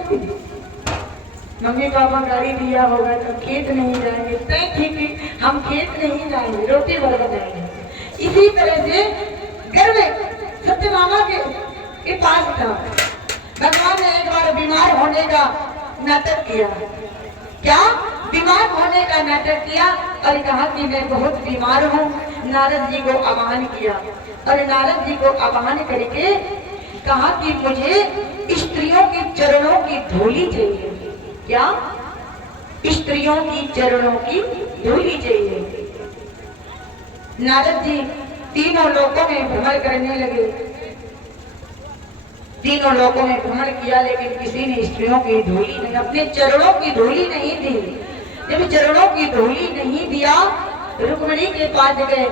मम्मी पापा गाड़ी दिया होगा तो खेत नहीं जाएंगे, तय ठीक है, हम खेत नहीं जाएंगे, रोटी भर बनाएंगे। इसी तरह से गर्व सत्यभामा के पास था। भगवान ने एक बार बीमार होने का नाटक किया। क्या? बीमार होने होने का नाटक किया और कहा कि मैं बहुत बीमार हूँ। नारद जी को आह्वान किया और नारद जी को आह्वान करके कहा कि मुझे स्त्रियों के चरणों की धूली चाहिए। क्या? स्त्रियों की चरणों की धूली चाहिए। नारद जी तीनों लोकों में भ्रमण करने लगे, तीनों लोकों में भ्रमण किया, लेकिन किसी ने स्त्रियों की धूली नहीं, अपने चरणों की धूली नहीं दी। जब चरणों की धूली नहीं दिया, रुक्मिणी के पास गए।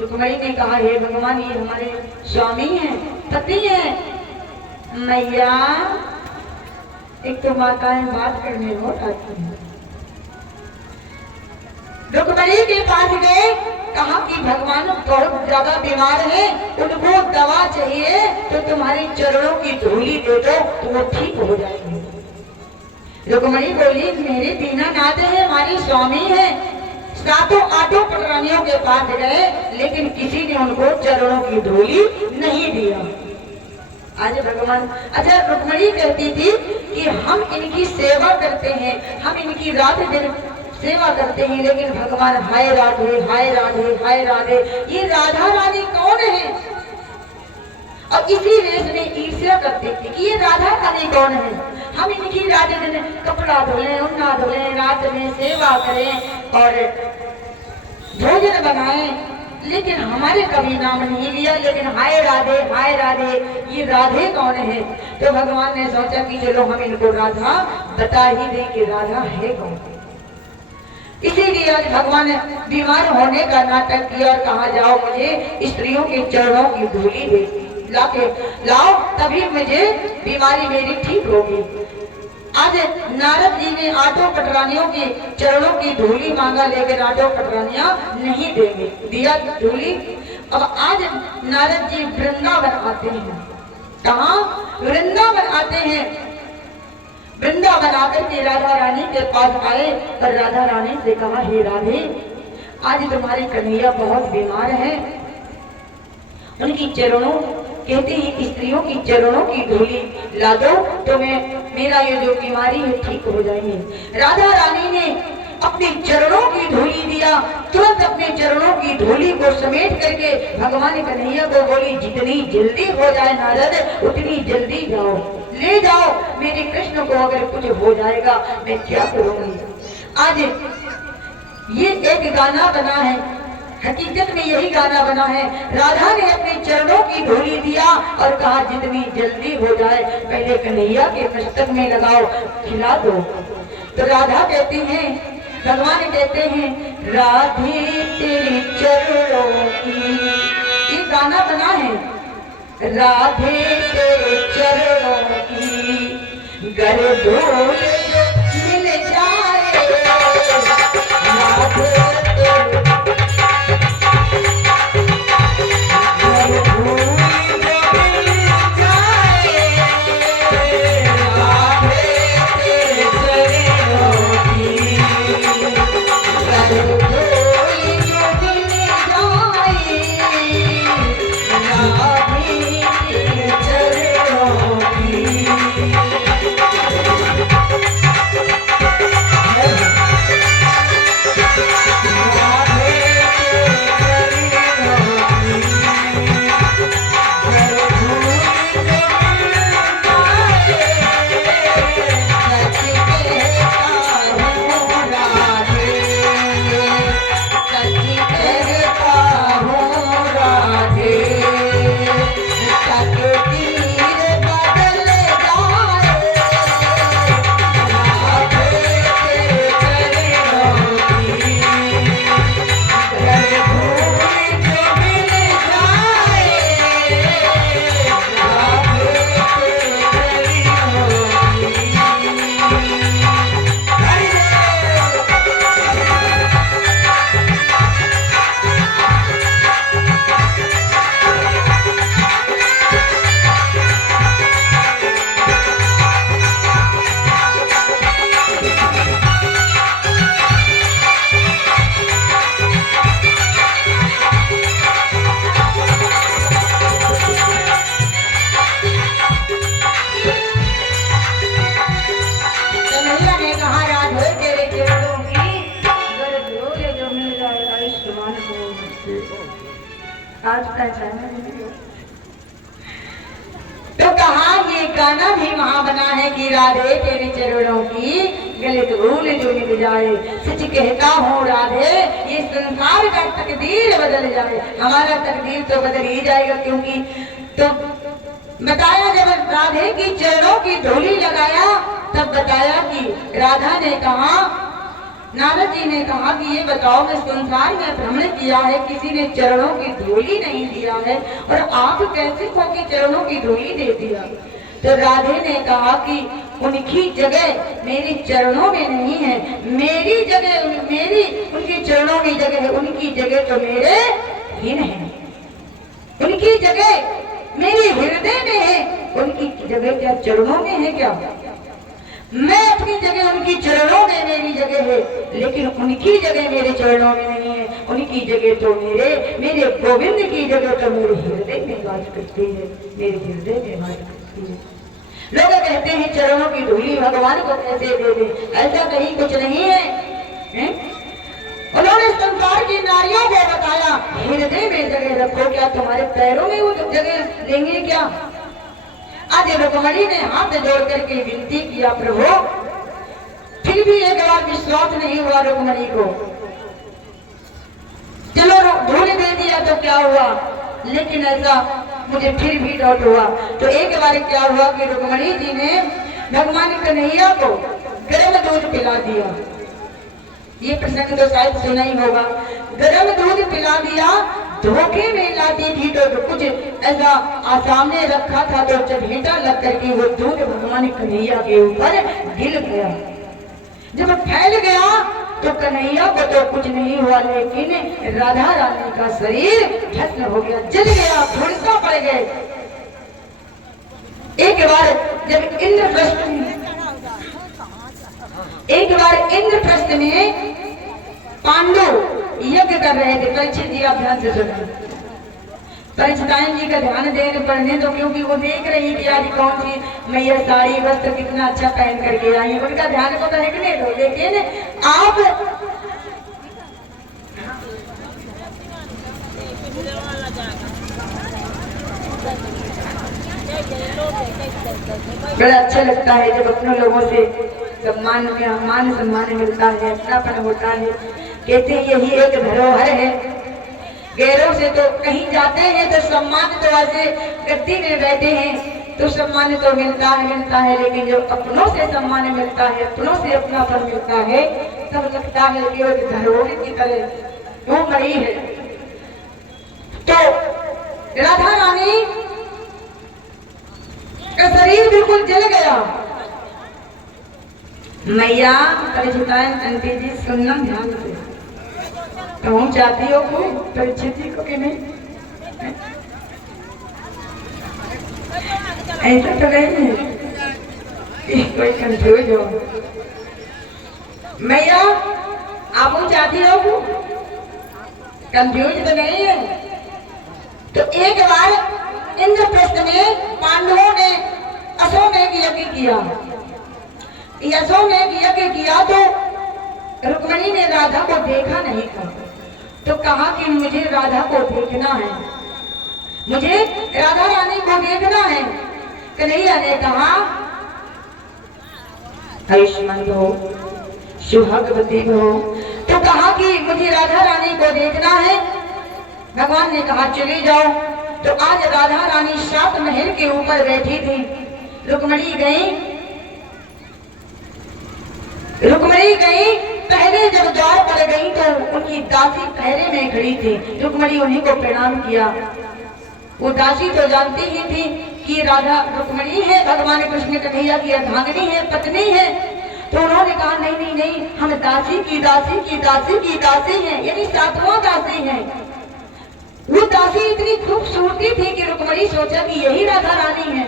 रुक्मिणी ने कहा, हे भगवान, ये हमारे स्वामी हैं, पति हैं। मैया, एक तो माताएं बात करने बहुत आती हैं। रुक्मिणी के पास गए, कहा कि भगवान बहुत ज्यादा बीमार है, उनको दवा चाहिए, तो तुम्हारे चरणों की धूली दे दो तो वो ठीक हो जाएंगे। रुक्मिणी बोली, मेरे दीनानाथ है, हमारे स्वामी है। सातों आठों पटरानियों के पास गए, लेकिन किसी ने उनको चरणों की धूली नहीं दिया। आज भगवान, अच्छा, रुक्मिणी कहती थी कि हम इनकी सेवा करते हैं, हम इनकी रात दिन सेवा करते हैं, लेकिन भगवान हाय राधे हाय राधे हाय राधे, ये राधा रानी कौन है? और इसी रेस में ईर्ष्या करते थे कि ये राधा रानी कौन है। हम इनकी रात दिन कपड़ा धोलें, उन्ना धोलें, रात में सेवा करें और भोजन बनाएं, लेकिन हमारे कभी नाम नहीं लिया, लेकिन हाय राधे ये राधे कौन है? तो भगवान ने सोचा कि चलो हम इनको राधा बता ही दें कि राधा है कौन। इसीलिए आज भगवान ने बीमार होने का नाटक किया और कहा, जाओ मुझे स्त्रियों के चरणों की धूली दे लाके लाओ, तभी मुझे बीमारी मेरी ठीक होगी। आज नारद जी ने आठों पटरानियों की चरणों की धूली मांगा, लेकिन आठों पटरानियां नहीं देंगे, दिया धूली। अब आज नारद जी वृंदावन आते हैं। कहाँ? वृंदावन आते हैं। वृंदावन आकर के राधा रानी के पास आए और राधा रानी से कहा, हे राधे, आज तुम्हारे कन्हैया बहुत बीमार है, उनकी चरणों, कहते हैं स्त्रियों की चरणों की धूली ला दो तो मेरा ये जो बीमारी है ठीक हो जाएंगे। राधा रानी ने अपने चरणों की धूली दिया, तुरंत अपने चरणों की धूली को समेट करके भगवान कन्हैया को बोली, जितनी जल्दी हो जाए नारद, उतनी जल्दी जाओ, ले जाओ मेरे कृष्ण को, अगर कुछ हो जाएगा मैं क्या करूंगी। आज ये एक गाना बना है, हकीकत में यही गाना बना है। राधा ने अपने चरणों की धूली दिया और कहा, जितनी जल्दी हो जाए पहले कन्हैया के मस्तक में लगाओ, खिला दो। तो राधा कहती हैं, भगवान कहते हैं, राधे तेरे चरणों की, ये गाना बना है, राधे तेरे चरणों की गर धूल मिल जाए, राधे आज पहचाना नहीं। तो कहा ये गाना भी वहां बना है कि राधे तेरे चरणों की गलत भूल जो मिल जाए। सच कहता हूँ राधे ये संसार का तकदीर बदल जाए। हमारा तकदीर तो बदल ही जाएगा, क्योंकि तो बताया जब राधे की चरणों की धूली लगाया तब बताया कि राधा ने कहा, नारद जी ने कहा कि ये बताओ मैं संसार में भ्रमण किया है, किसी ने चरणों की धूली नहीं दिया है और आप कैसे हो कि चरणों की धूली दे दिया। तो राधे ने कहा कि उनकी जगह मेरे चरणों में नहीं है, मेरी जगह मेरी उनके चरणों की जगह है, उनकी जगह तो मेरे ही नहीं, उनकी जगह मेरे हृदय में है, उनकी जगह क्या चरणों में है क्या? मैं अपनी जगह उनकी चरणों में मेरी जगह है, लेकिन उनकी जगह मेरे चरणों में नहीं है, उनकी जगह तो मेरे गोविंद की जगह तो मेरे हृदय में वास करती है, मेरे हृदय में वास करती है। लोग कहते हैं चरणों की धूली भगवान को कैसे दे दे, ऐसा कहीं कुछ नहीं है, उन्होंने संसार की नारियों को बताया हृदय में जगह रखो, क्या तुम्हारे पैरों में वो जगह देंगे क्या? आज रुक्मणी ने हाथ जोड़ करके विनती किया प्रभु, फिर भी एक बार विश्वास नहीं हुआ रुक्मणी को। चलो धूल दे दिया तो क्या हुआ, लेकिन ऐसा मुझे फिर भी डाउट हुआ। तो एक बार क्या हुआ कि रुक्मणी जी ने भगवान कन्हैया को गर्म दूध पिला दिया। ये प्रसंग तो शायद सुना ही होगा। गर्म दूध पिला दिया, धोखे में लाती थी तो कुछ ऐसा सामने रखा था तो चढ़ेटा लग करके वो दूध भगवान कन्हैया के ऊपर गिर गया। जब फैल गया तो कन्हैया को तो कुछ नहीं हुआ, लेकिन राधा रानी का शरीर भस्म हो गया, जल गया, झुलसा पड़ गए। एक बार जब इंद्रप्रस्थ में पांडु यज्ञ कर रहे थे, परीक्षित जी आप ध्यान से सुनिए, परीक्षिताएं जी का ध्यान देने पढ़ने तो, क्योंकि वो देख रही कि आज कौन सी मैया साड़ी वस्त्र कितना अच्छा पहन करके आई, उनका ध्यान को देखने दो। लेकिन आप बड़ा अच्छा लगता है जब अपने लोगों से मान सम्मान मिलता है, अपनापन होता है। कहते हैं यही एक धरोहर है, गैरों से तो कहीं जाते हैं तो सम्मान तो ऐसे गद्दी में बैठे हैं तो सम्मान तो मिलता है, लेकिन जब अपनों से सम्मान मिलता है, अपनों से अपनापन मिलता है, तब लगता है कि वो धरोहर की तरह वो बड़ी है। तो राधा रानी का शरीर बिल्कुल जल गया। मैया परीक्षिताएं अंती जी सुनना ध्यान से, तुम चाहती हो को परीक्षित जी को कि नहीं? ऐसा तो नहीं है कोई कंफ्यूज हो। मैया आप चाहती हो को कंफ्यूज तो नहीं है। तो एक बार इंद्रप्रस्थ में पांडवों ने अश्वमेध यज्ञ किया, अश्वमेध यज्ञ किया तो रुक्मणी ने राधा को देखा नहीं था, तो कहा कि मुझे राधा को देखना है, मुझे राधा रानी को देखना है। कन्हैया ने कहा आयुष्मान हो, सुहागवती हो, तो कहा कि मुझे राधा रानी को देखना है। भगवान ने कहा चली जाओ। तो आज राधा रानी 7 महल के ऊपर बैठी थी। रुक्मणी गई, पहले जब द्वार पर गई तो उनकी दासी पहरे में खड़ी थी। रुक्मणी उन्हीं को प्रणाम किया। वो दासी तो जानती ही थी कि राधा रुक्मणी है, भगवान कृष्ण कन्हैया की अर्धांगिनी है, पत्नी है। तो उन्होंने कहा नहीं नहीं नहीं, हम दासी की दासी की दासी की दासी हैं, यानी 7वां दासी है। वो दासी इतनी खूबसूरती थी कि रुक्मणी सोचा कि यही राधा रानी है।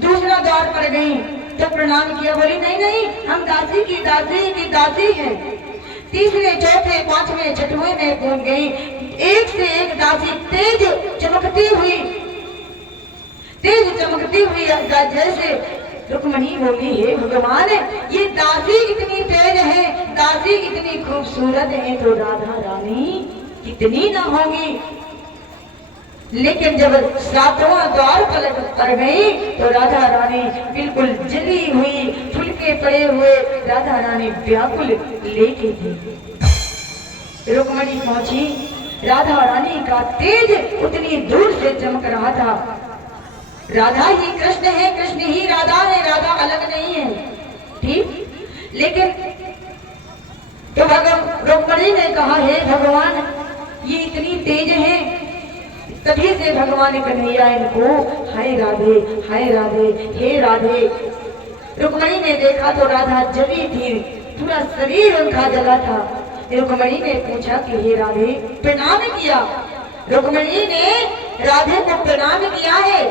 दूसरा द्वार पर गई तो प्रणाम किया, बोली नहीं नहीं, हम दासी की दासी हैं। तीसरे चौथे पांचवें छठवें में घूम गई, एक से एक दासी तेज चमकती हुई जैसे रुक्मणी बोली हे भगवान, ये दासी इतनी तेज है, दासी इतनी खूबसूरत है, तो राधा रानी कितनी ना होगी। लेकिन जब सातवां द्वार पलट पर गई तो राधा रानी बिल्कुल जली हुई, फुलके पड़े हुए राधा रानी व्याकुल लेके थी। रुक्मणी पहुंची, राधा रानी का तेज उतनी दूर से चमक रहा था। राधा ही कृष्ण है, कृष्ण ही राधा है, राधा अलग नहीं है, ठीक। लेकिन तो रुक्मणी ने कहा, हे भगवान ये इतनी तेज है। तभी से भगवान कन्हैया इनको हाय राधे, हाय राधे, हे राधे। रुक्मणी ने देखा तो राधा जली थी, पूरा शरीर उनका जला था। रुक्मणी ने पूछा कि हे राधे, प्रणाम किया। रुक्मणी ने राधे को प्रणाम किया है।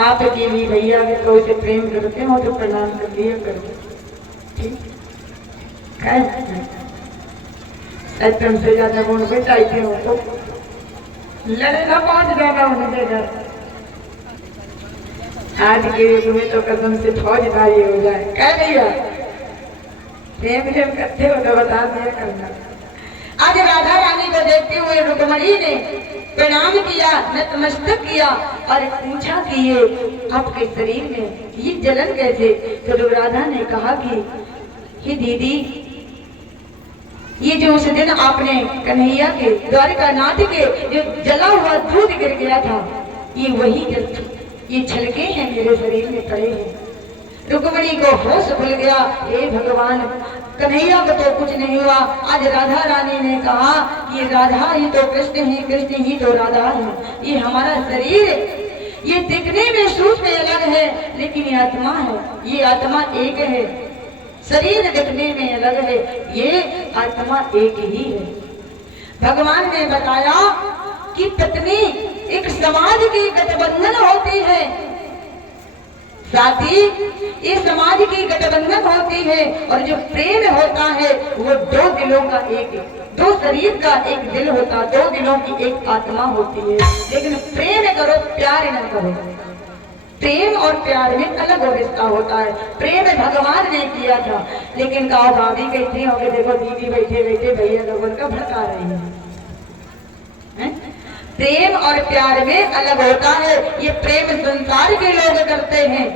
आपके भी भैया के तो उसे प्रेम करते हो तो प्रणाम कर दिया करो, ठीक। तुमसे ज्यादा गुण बेटाई हो तो लड़े ना पहुंच जाएगा उनके घर। आज के युग में तो कसम से फौजदारी हो जाए। कह भैया प्रेम प्रेम करते हो तो बता दिया करना। आज राधा रानी को देखते हुए रुक्मणी ने प्रणाम किया, नतमस्तक किया और पूछा कि ये आपके शरीर में ये जलन कैसे। तो राधा ने कहा कि हे दीदी, ये जो उस दिन आपने कन्हैया के द्वारकानाथ के जो जला हुआ दूध गिर गया था, ये वही ये छलके हैं मेरे शरीर में पड़े हैं। रुक्मणी को होश भूल गया। हे भगवान, कन्हैया को तो कुछ नहीं हुआ। आज राधा रानी ने कहा ये राधा ही तो कृष्ण है, कृष्ण ही तो राधा है। ये हमारा शरीर ये दिखने में सूक्ष्म अलग है, लेकिन ये आत्मा है, ये आत्मा एक है। शरीर दिखने में अलग है, ये आत्मा एक ही है। भगवान ने बताया कि पत्नी एक समाज की गठबंधन होती है, साथी ये समाज की गठबंधन होती है। और जो प्रेम होता है वो दो दिलों का एक, दो शरीर का एक दिल होता, दो दिलों की एक आत्मा होती है। लेकिन प्रेम करो, प्यार न करो। प्रेम और प्यार में अलग रिश्ता होता है। प्रेम भगवान ने किया था, लेकिन कहा भाभी कहती होगी देखो दीदी बैठे बैठे भैया लोगों का भड़का रही है। प्रेम और प्यार में अलग होता है। ये प्रेम संसार के लोग करते हैं,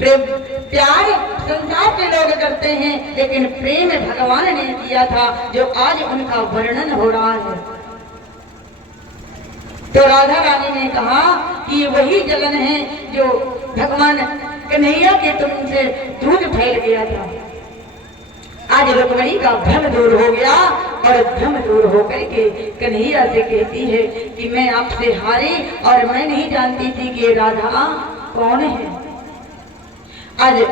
प्यार संसार के लोग करते हैं, लेकिन प्रेम भगवान ने किया था, जो आज उनका वर्णन हो रहा है। तो राधा रानी ने कहा कि ये वही जलन है जो भगवान कन्हैया के तुम से दूध फैल गया था। आज रुक्मणी का भ्रम दूर हो गया और भ्रम दूर होकर के कन्हैया से कहती है कि मैं आपसे हारी और मैं नहीं जानती थी कि राधा कौन है। आज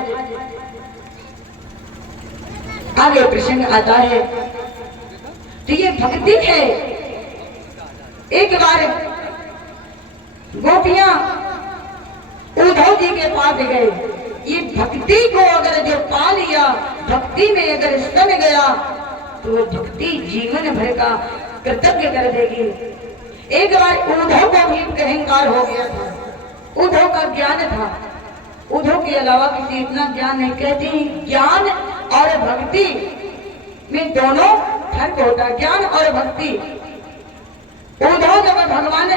आगे प्रसंग आता है तो ये भक्ति है। एक बार गोपियां उद्धव जी के पास गए। ये भक्ति को अगर जो पा लिया, भक्ति में अगर सम गया तो वो भक्ति जीवन भर का कृतज्ञ कर देगी। एक बार उद्धव को भी अहंकार हो गया था, उद्धव का ज्ञान था, उद्धव के अलावा किसी इतना ज्ञान नहीं। कहते हैं ज्ञान और भक्ति में दोनों फर्क होता है, ज्ञान और भक्ति। उद्धव जब भगवान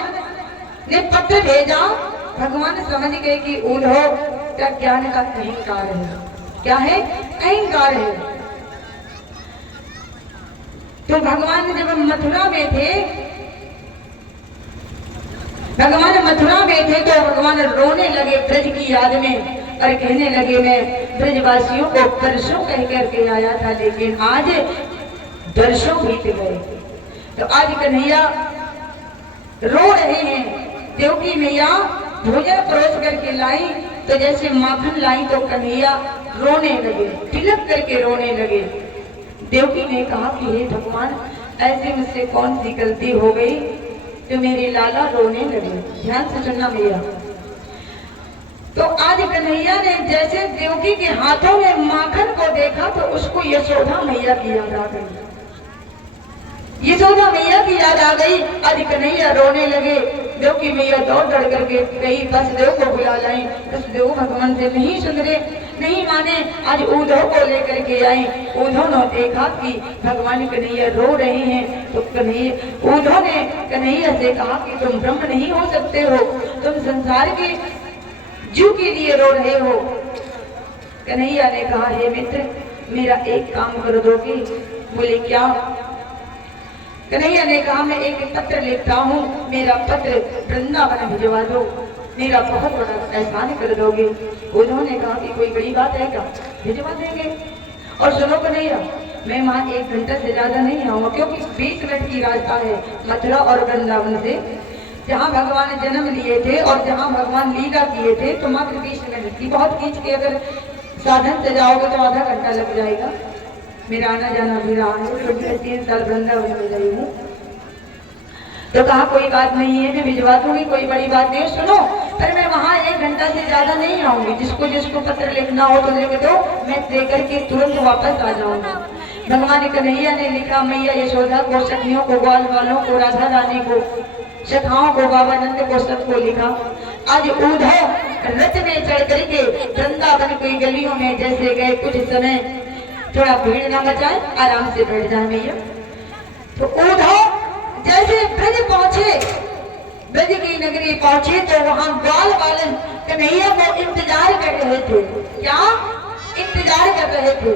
ने पत्र भेजा, भगवान समझ गए कि उद्धव का ज्ञान का अहंकार है। क्या है? अहंकार है। तो भगवान जब मथुरा में थे, भगवान मथुरा में थे तो भगवान रोने लगे ब्रज की याद में और कहने लगे मैं ब्रजवासियों को परसों कह करके आया था, लेकिन आज वर्षों बीत गए। तो आज कन्हैया रो रहे हैं। देवकी मैया भोजन परोस करके लाई तो जैसे माखन लाई तो कन्हैया रोने लगे, तिलक करके रोने लगे। देवकी ने कहा कि हे भगवान, ऐसे मुझसे कौन सी गलती हो गई तो मेरे लाला रोने लगे। ध्यान से सुनना मैया। तो आज कन्हैया ने जैसे देवकी के हाथों में माखन को देखा तो उसको यशोदा मैया की याद आ गई। यशोदा मैया की याद आ गई। आज कन्हैया रोने लगे। देवकी मैया दौड़ दौड़ करके गई, वसुदेव को बुला लाई। वसुदेव भगवान से नहीं सुन रहे। नहीं माने, आज उद्धव को लेकर के आए। उद्धव ने देखा कि भगवान कन्हैया रो रहे हैं, तो उद्धव ने कन्हैया से कहा कि तुम ब्रह्म नहीं हो सकते हो, तुम संसार के जीव के लिए रो रहे हो। कन्हैया ने कहा, हे मित्र, मेरा एक काम कर दोगे? बोले क्या? कन्हैया ने कहा, मैं एक पत्र लिखता हूँ, मेरा पत्र वृंदावन भिजवा दो, मेरा बहुत बड़ा एहसान कर दोगे। उन्होंने कहा कि कोई बड़ी बात है क्या, भिजवा देंगे। और सुनो कन्हैया, मैं वहाँ 1 घंटा से ज्यादा नहीं आऊंगा, क्योंकि 20 मिनट की रास्ता है मथुरा और वृंदावन से। जहाँ भगवान जन्म लिए थे और जहाँ भगवान लीला किए थे, तो मात्र 20 मिनट की। बहुत खींच के अगर साधन से जाओगे तो आधा घंटा लग जाएगा। मेरा आना जाना भी रहा है, क्योंकि मैं 3 साल वृंदावन में रही हूँ। तो कहा कोई बात नहीं है, मैं भिजवा दूंगी, कोई बड़ी बात नहीं है। सुनो, पर मैं वहाँ 1 घंटा से ज्यादा नहीं आऊंगी। जिसको जिसको पत्र लिखना हो तो लिख दो, मैं देकर के तुरंत वापस आ जाऊंगा। भगवान कन्हैया ने लिखा, मैया यशोदा को, सखियों को, ग्वाल वालों को, राधा रानी को, सखाओं को, बाबा नंद को, सबको लिखा। आज उद्धव रथ में चढ़ करके वृंदावन की गलियों में जैसे गए, कुछ समय थोड़ा भीड़ ना मचाए, आराम से बैठ जाए भैया। तो उद्धव जैसे ब्रज पहुंचे, ब्रज की नगरी पहुंचे, तो वहां ग्वाल वाले कन्हैया को इंतजार कर रहे थे। क्या इंतजार कर रहे थे?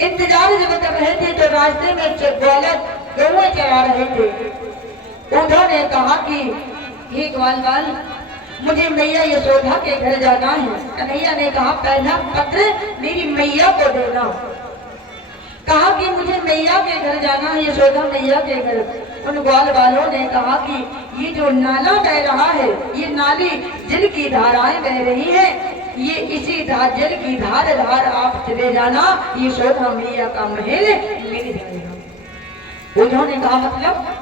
इंतजार जब कर रहे थे तो रास्ते में ग्वालक गौएं चरा रहे थे। उद्धव ने कहा कि हे ग्वालवाल, मुझे मैया यशोदा के घर जाना है। कन्हैया ने कहा, पहला पत्र मेरी मैया को देना। कहा कि मुझे मैया के घर जाना है, यशोदा मैया के घर। उन ग्वाल वालों ने कहा कि ये जो नाला बह रहा है, ये नाली जल की धाराएं बह रही है, ये इसी जल की धार आप चले जाना, यशोदा मैया का महल मिल जाएगा। उन्होंने कहा मतलब?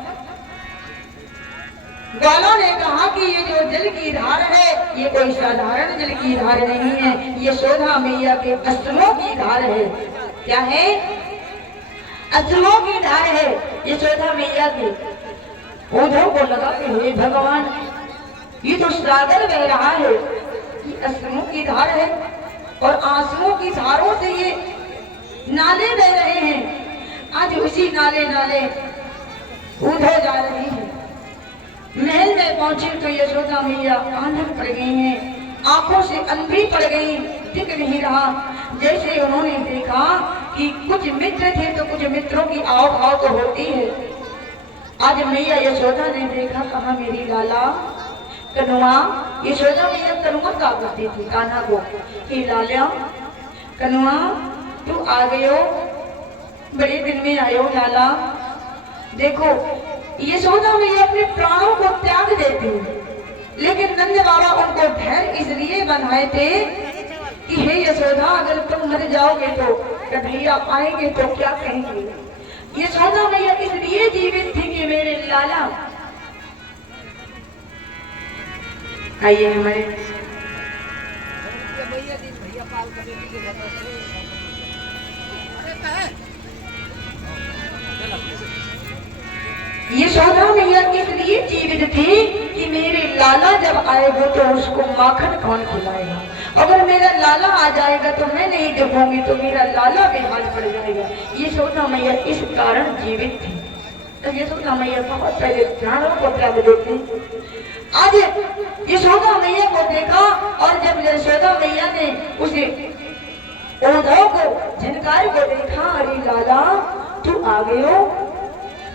ग्वालों ने कहा कि ये जो जल की धार है, ये कोई साधारण जल की धार नहीं है, ये यशोदा मैया के अश्रुओं की धार है। क्या है? अश्रुओं की धार है यशोदा मैया की। उद्धव को लगा कि हे भगवान, ये तो सागर बह रहा है, ये अश्रुओं की धार है, और आंसुओं की धारों से ये नाले बह रहे हैं। आज उसी नाले उद्धव जा रहे हैं। महल में पहुंचे तो यशोदा मैया आंधर पड़ गई हैं, आंखों से अंधी पड़ गई, दिख नहीं रहा। जैसे उन्होंने देखा कि कुछ मित्र थे तो कुछ मित्रों की आओ भाव तो होती है। आज मैया यशोदा ने देखा, कहा मेरी लाला कनुआ। यशोदा मैया कनुआ कहा करती थी कान्हा को कि लाला कनुआ तू आ गयो, बड़े दिन में आयो लाला। देखो यशोदा मैया अपने प्राणों को त्याग देती, लेकिन नंद बाबा उनको धैर्य इसलिए बनाए थे कि हे यशोदा, अगर तुम मर जाओगे तो कन्हैया आएंगे तो क्या कहेंगे। यशोदा मैया इसलिए जीवित थी कि मेरे लाला। आइए हमारे यशोदा मैया इसलिए जीवित थी कि मेरे लाला जब आएगा तो उसको माखन कौन खिलाएगा। अगर मेरा लाला आ जाएगा तो मैं नहीं देखूंगी तो मेरा लाला बेहाल पड़ जाएगा। यशोदा मैया इस कारण जीवित थी। तो यशोदा मैया बहुत पहले प्राणों को त्याग देती। आज यशोदा मैया को देखा, और जब यशोदा मैया ने उसे उद्धव को झनकार को देखा, अरे लाला तू आ गयो,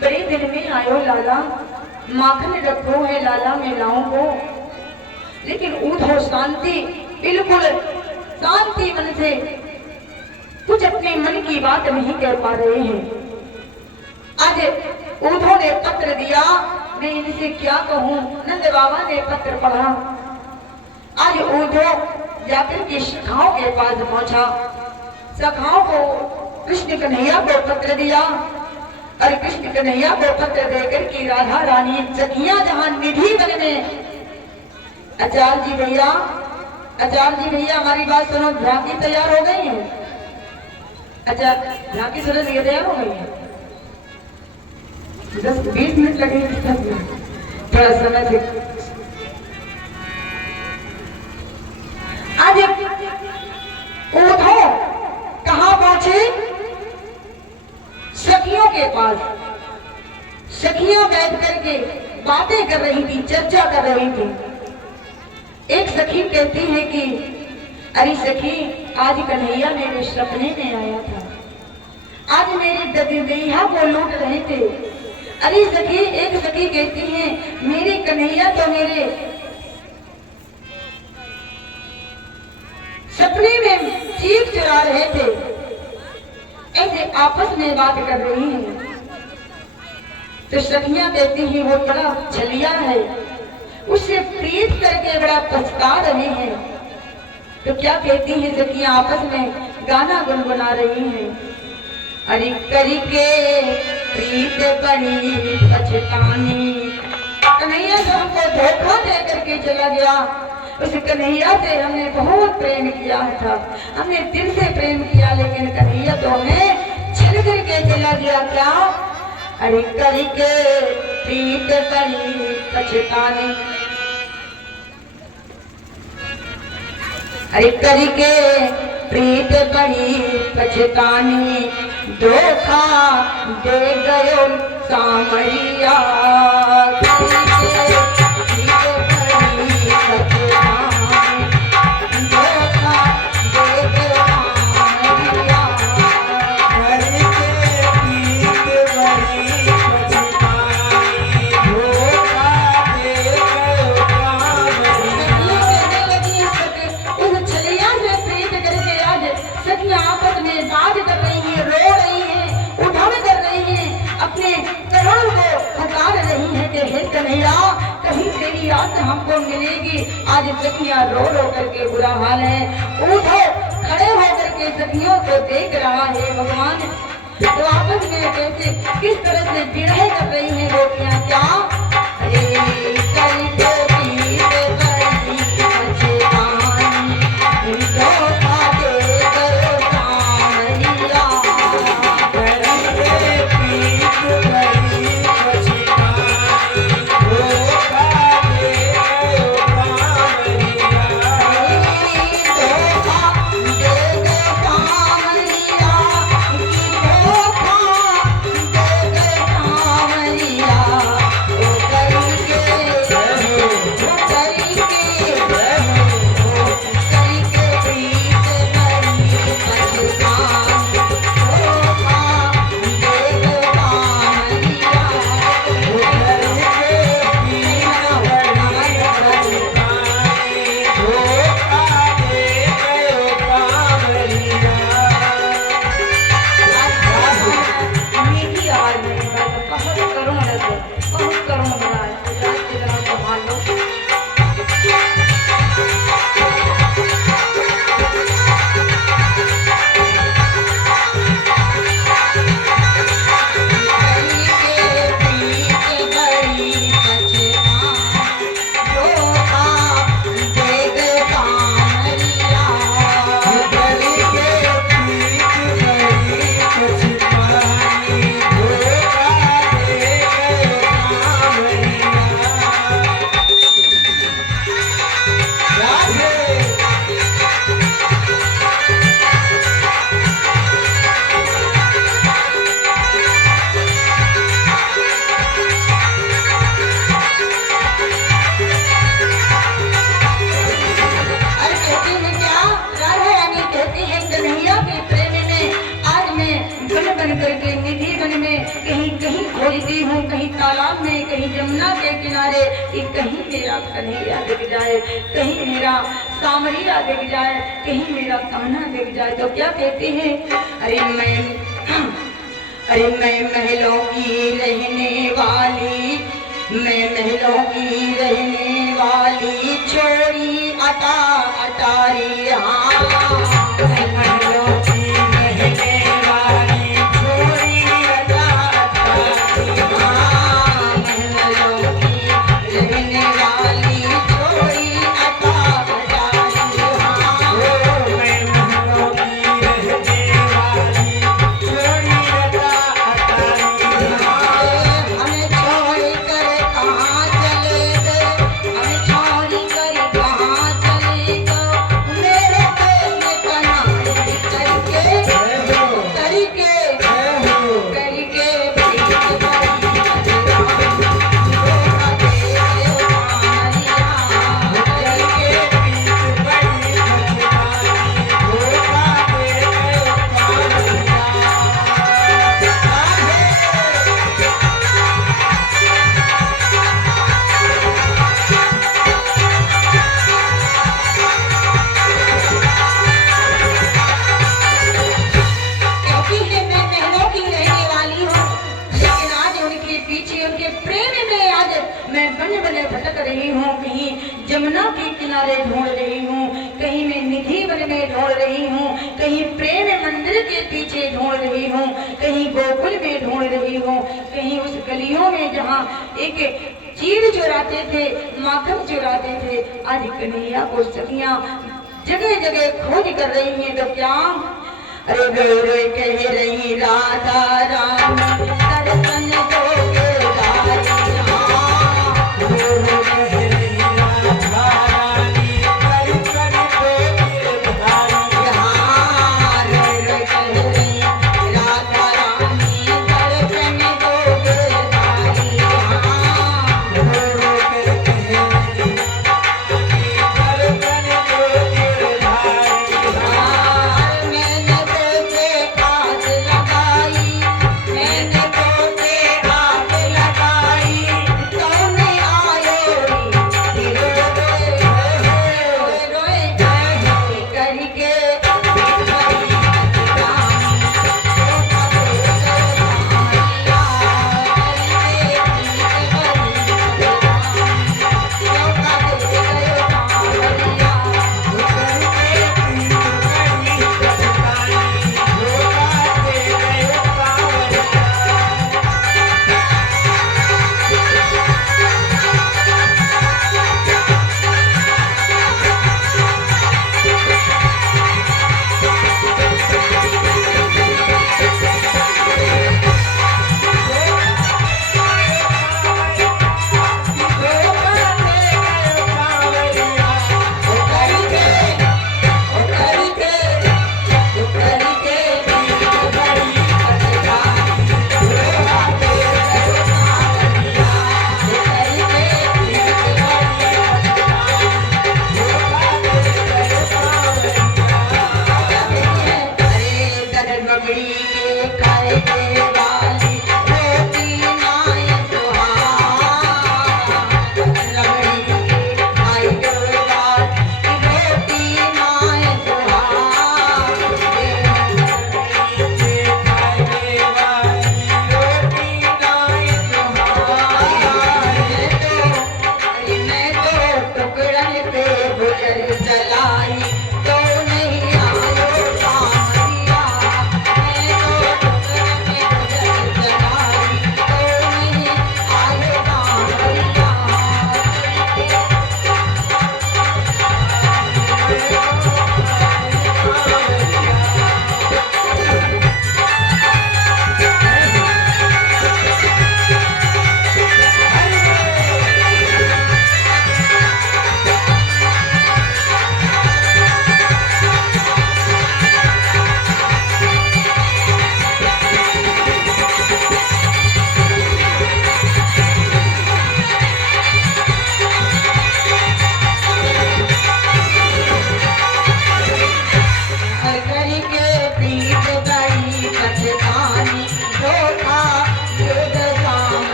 बड़े दिन में आयो लाला, माखन रखो है लाला मैं लाऊं को। लेकिन उद्धव शांति, बिल्कुल शांति मन से कुछ अपने मन की बात नहीं कर पा रहे हैं। आज उद्धव ने पत्र दिया, मैं इनसे क्या कहूं। नंद बाबा ने पत्र पढ़ा। आज उद्धव जाकर के सखाओं के पास पहुंचा, सखाओं को कृष्ण कन्हैया को पत्र दिया। और कृष्ण कन्हैया को पत्र देकर की राधा रानी सखियां जहां निधि वन में। आचार्य जी भैया हमारी बात सुनो, झांकी तैयार हो गई है? अच्छा झांकी सुनो तैयार हो गई है? 10-20 मिनट लगेंगे, थोड़ा समय से। आज पहुंचे सखियों के पास। सखियां बैठ करके बातें कर रही थी, चर्चा कर रही थी। एक सखी कहती है कि अरे सखी, आज कन्हैया मेरे सपने में आया था, आज मेरे ददिया को लूट रहे थे। अरे सखी, एक सखी कहती है मेरे कन्हैया तो मेरे सपने में चीख चुरा रहे थे। ऐसे आपस में बात कर रही हैं। तो सखियां कहती हैं वो बड़ा छलिया है, उससे प्रीत करके बड़ा पछता रहे हैं। तो क्या कहती हैं सखियां आपस में गाना गुनगुना रही हैं। अरे करी के प्रीत बड़ी पछतानी, कन्हैया तो हमको धोखा दे करके चला गया। उस कन्हैया से हमने बहुत प्रेम किया था, हमने दिल से प्रेम किया, लेकिन कन्हैया तो हमें छल करके चला गया। क्या? अरे करके प्रीत बड़ी पछतानी, अरे करके प्रीत बड़ी पछतानी, धोखा दे गयो सामरिया। कन्हैया, कहीं तेरी रात हमको मिलेगी। आज सखियां रो रो करके बुरा हाल है। उठो, खड़े होकर के सखियों को देख रहा है भगवान। तो आपस में कैसे किस तरह से विरह कर रही है गोपियां। क्या? अरे करके प्रीत बड़ी पछतानी, धोखा दे गयो सामरिया। करके प्रीत बड़ी खोजती हूँ, कहीं तालाब में, कहीं जमुना के किनारे, कि कहीं मेरा कन्हैया दिख जाए, कहीं मेरा सामरिया दिख जाए, कहीं मेरा कान्हा दिख जाए। तो क्या कहते हैं? अरे मैं महलों की रहने वाली, मैं महलों की रहने वाली, छोड़ी अटा अटारी। हाँ, महलों की रहने वाली, छोड़ी अटा अटारी। हाँ, महलों की रहने वाली, छोड़ी अटा अटारी। हाँ, मैं महलों की रहने वाली, छोड़ी अटा अटारी। हमें छोड़ कर कहाँ चले गए, हमें छोड़ कर कहाँ चले गए, मेरे द्वार ढूंढ रही हूँ, कहीं मैं निधि वन में ढूंढ रही हूँ, कहीं प्रेम मंदिर के पीछे ढूंढ रही हूँ, कहीं गोकुल में ढूंढ रही हूँ, कहीं उस गलियों में जहाँ एक चीर चुराते थे, माखन चुराते थे। आज कन्हैया को सखियां जगह जगह खोज कर रही हैं। तो क्या अरे रोए रोए कह रही राधा रानी दर्शन दोगे लारी, रो रो कह रही राधा रानी दर्शन दोगे लारी, रोए रोए कह रही राधा रानी दर्शन दोगे लारी, रो रो कर कह रही दर्शन दोगे लारी। मैंने तुझे आस लगाई, मैंने तुझे आस लगाई, कौन आयो री रोए रोए रोए करके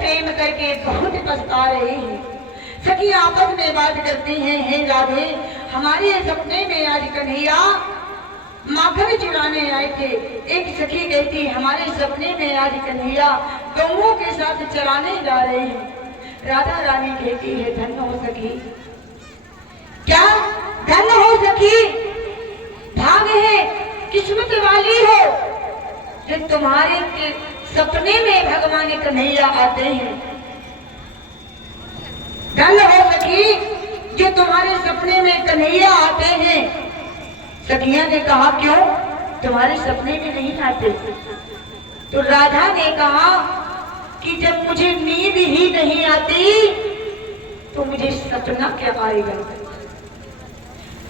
प्रेम करके बहुत पछता रहे हैं। सखी आपस में बात करती हैं, हे राधे हमारे सपने में आज कन्हैया माखन चुराने आए थे। एक सखी कहती हमारे सपने में आज कन्हैया गौओं के साथ चराने जा रहे हैं। राधा रानी कहती है धन हो सखी, क्या धन हो सखी, भाग है किस्मत वाली हो जो तुम्हारे के सपने में भगवान कन्हैया आते हैं। धन हो सखी जो तुम्हारे सपने में कन्हैया आते हैं। सखिया ने कहा क्यों तुम्हारे सपने में नहीं आते? तो राधा ने कहा कि जब मुझे नींद ही नहीं आती तो मुझे सपना क्या आएगा।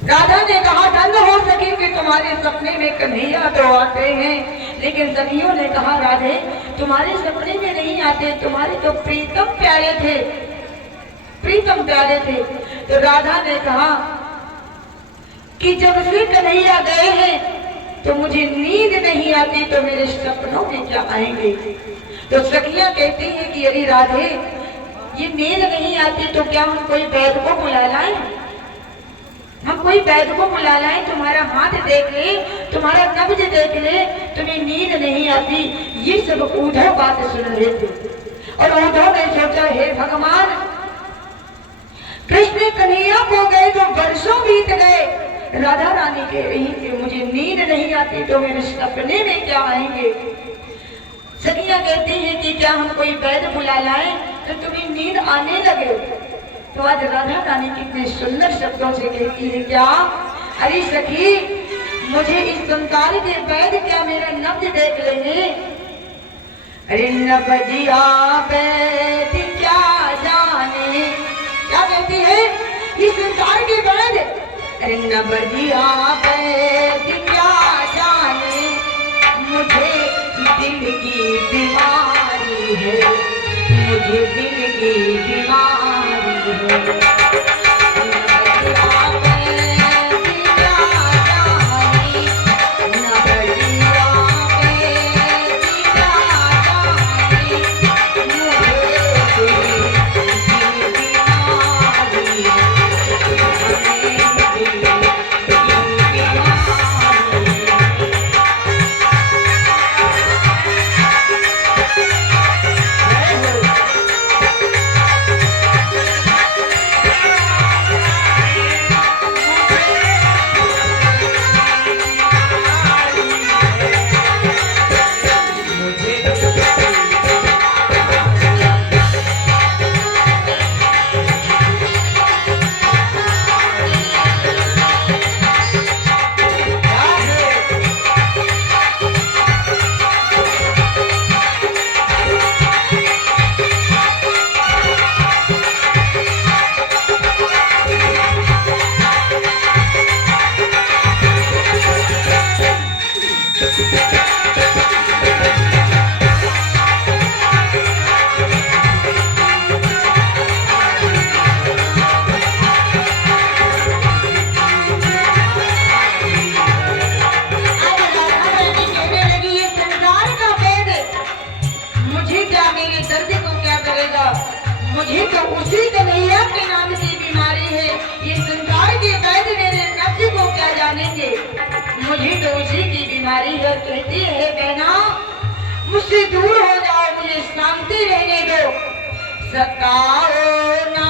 राधा ने कहा धन्य हो सके कि तुम्हारे सपने में कन्हैया तो आते हैं, लेकिन सखियों ने कहा राधे तुम्हारे सपने में नहीं आते, तुम्हारे तो प्रीतम प्यारे थे, प्रीतम प्यारे थे। तो राधा ने कहा कि जब से कन्हैया गए हैं तो मुझे नींद नहीं आती, तो मेरे सपनों में क्या आएंगे। तो सखियां कहती हैं कि अरे राधे ये नींद नहीं आती तो क्या हम कोई वैद को बुला लाएं, हम कोई वैद को बुला लाएं, तुम्हारा हाथ देख ले, तुम्हारा नब्ज देख ले, तुम्हें नींद नहीं आती। ये सब उद्धव बात सुन रहे थे और उद्धव ने सोचा हे भगवान, कृष्ण कन्हैया को गए तो वर्षों बीत गए, राधा रानी कह रही कि मुझे नींद नहीं आती तो मेरे सपने में क्या आएंगे। सखियां कहती हैं कि क्या हम कोई वैद बुला लाएं तो तुम्हें नींद आने लगे। तो आज राधा रानी कितने सुंदर शब्दों से कहती है क्या, अरे सखी मुझे इस संसार के वैद क्या मेरा नब्ज देख लेंगे। अरे नब्जिया वैद क्या जाने, क्या कहती है इस संसार के वैद, अरे नब्जिया वैद क्या जाने, मुझे दिल की बीमारी है, मुझे दिल की बीमारी है। मुझे तो उसी कन्हैया के नाम की बीमारी है, ये संसार के वैद मेरे नब्ज को क्या जानेंगे, मुझे तो उसी की बीमारी है। कहती है बहना मुझसे दूर हो जाओ, मुझे शांति रहने दो, सताओ ना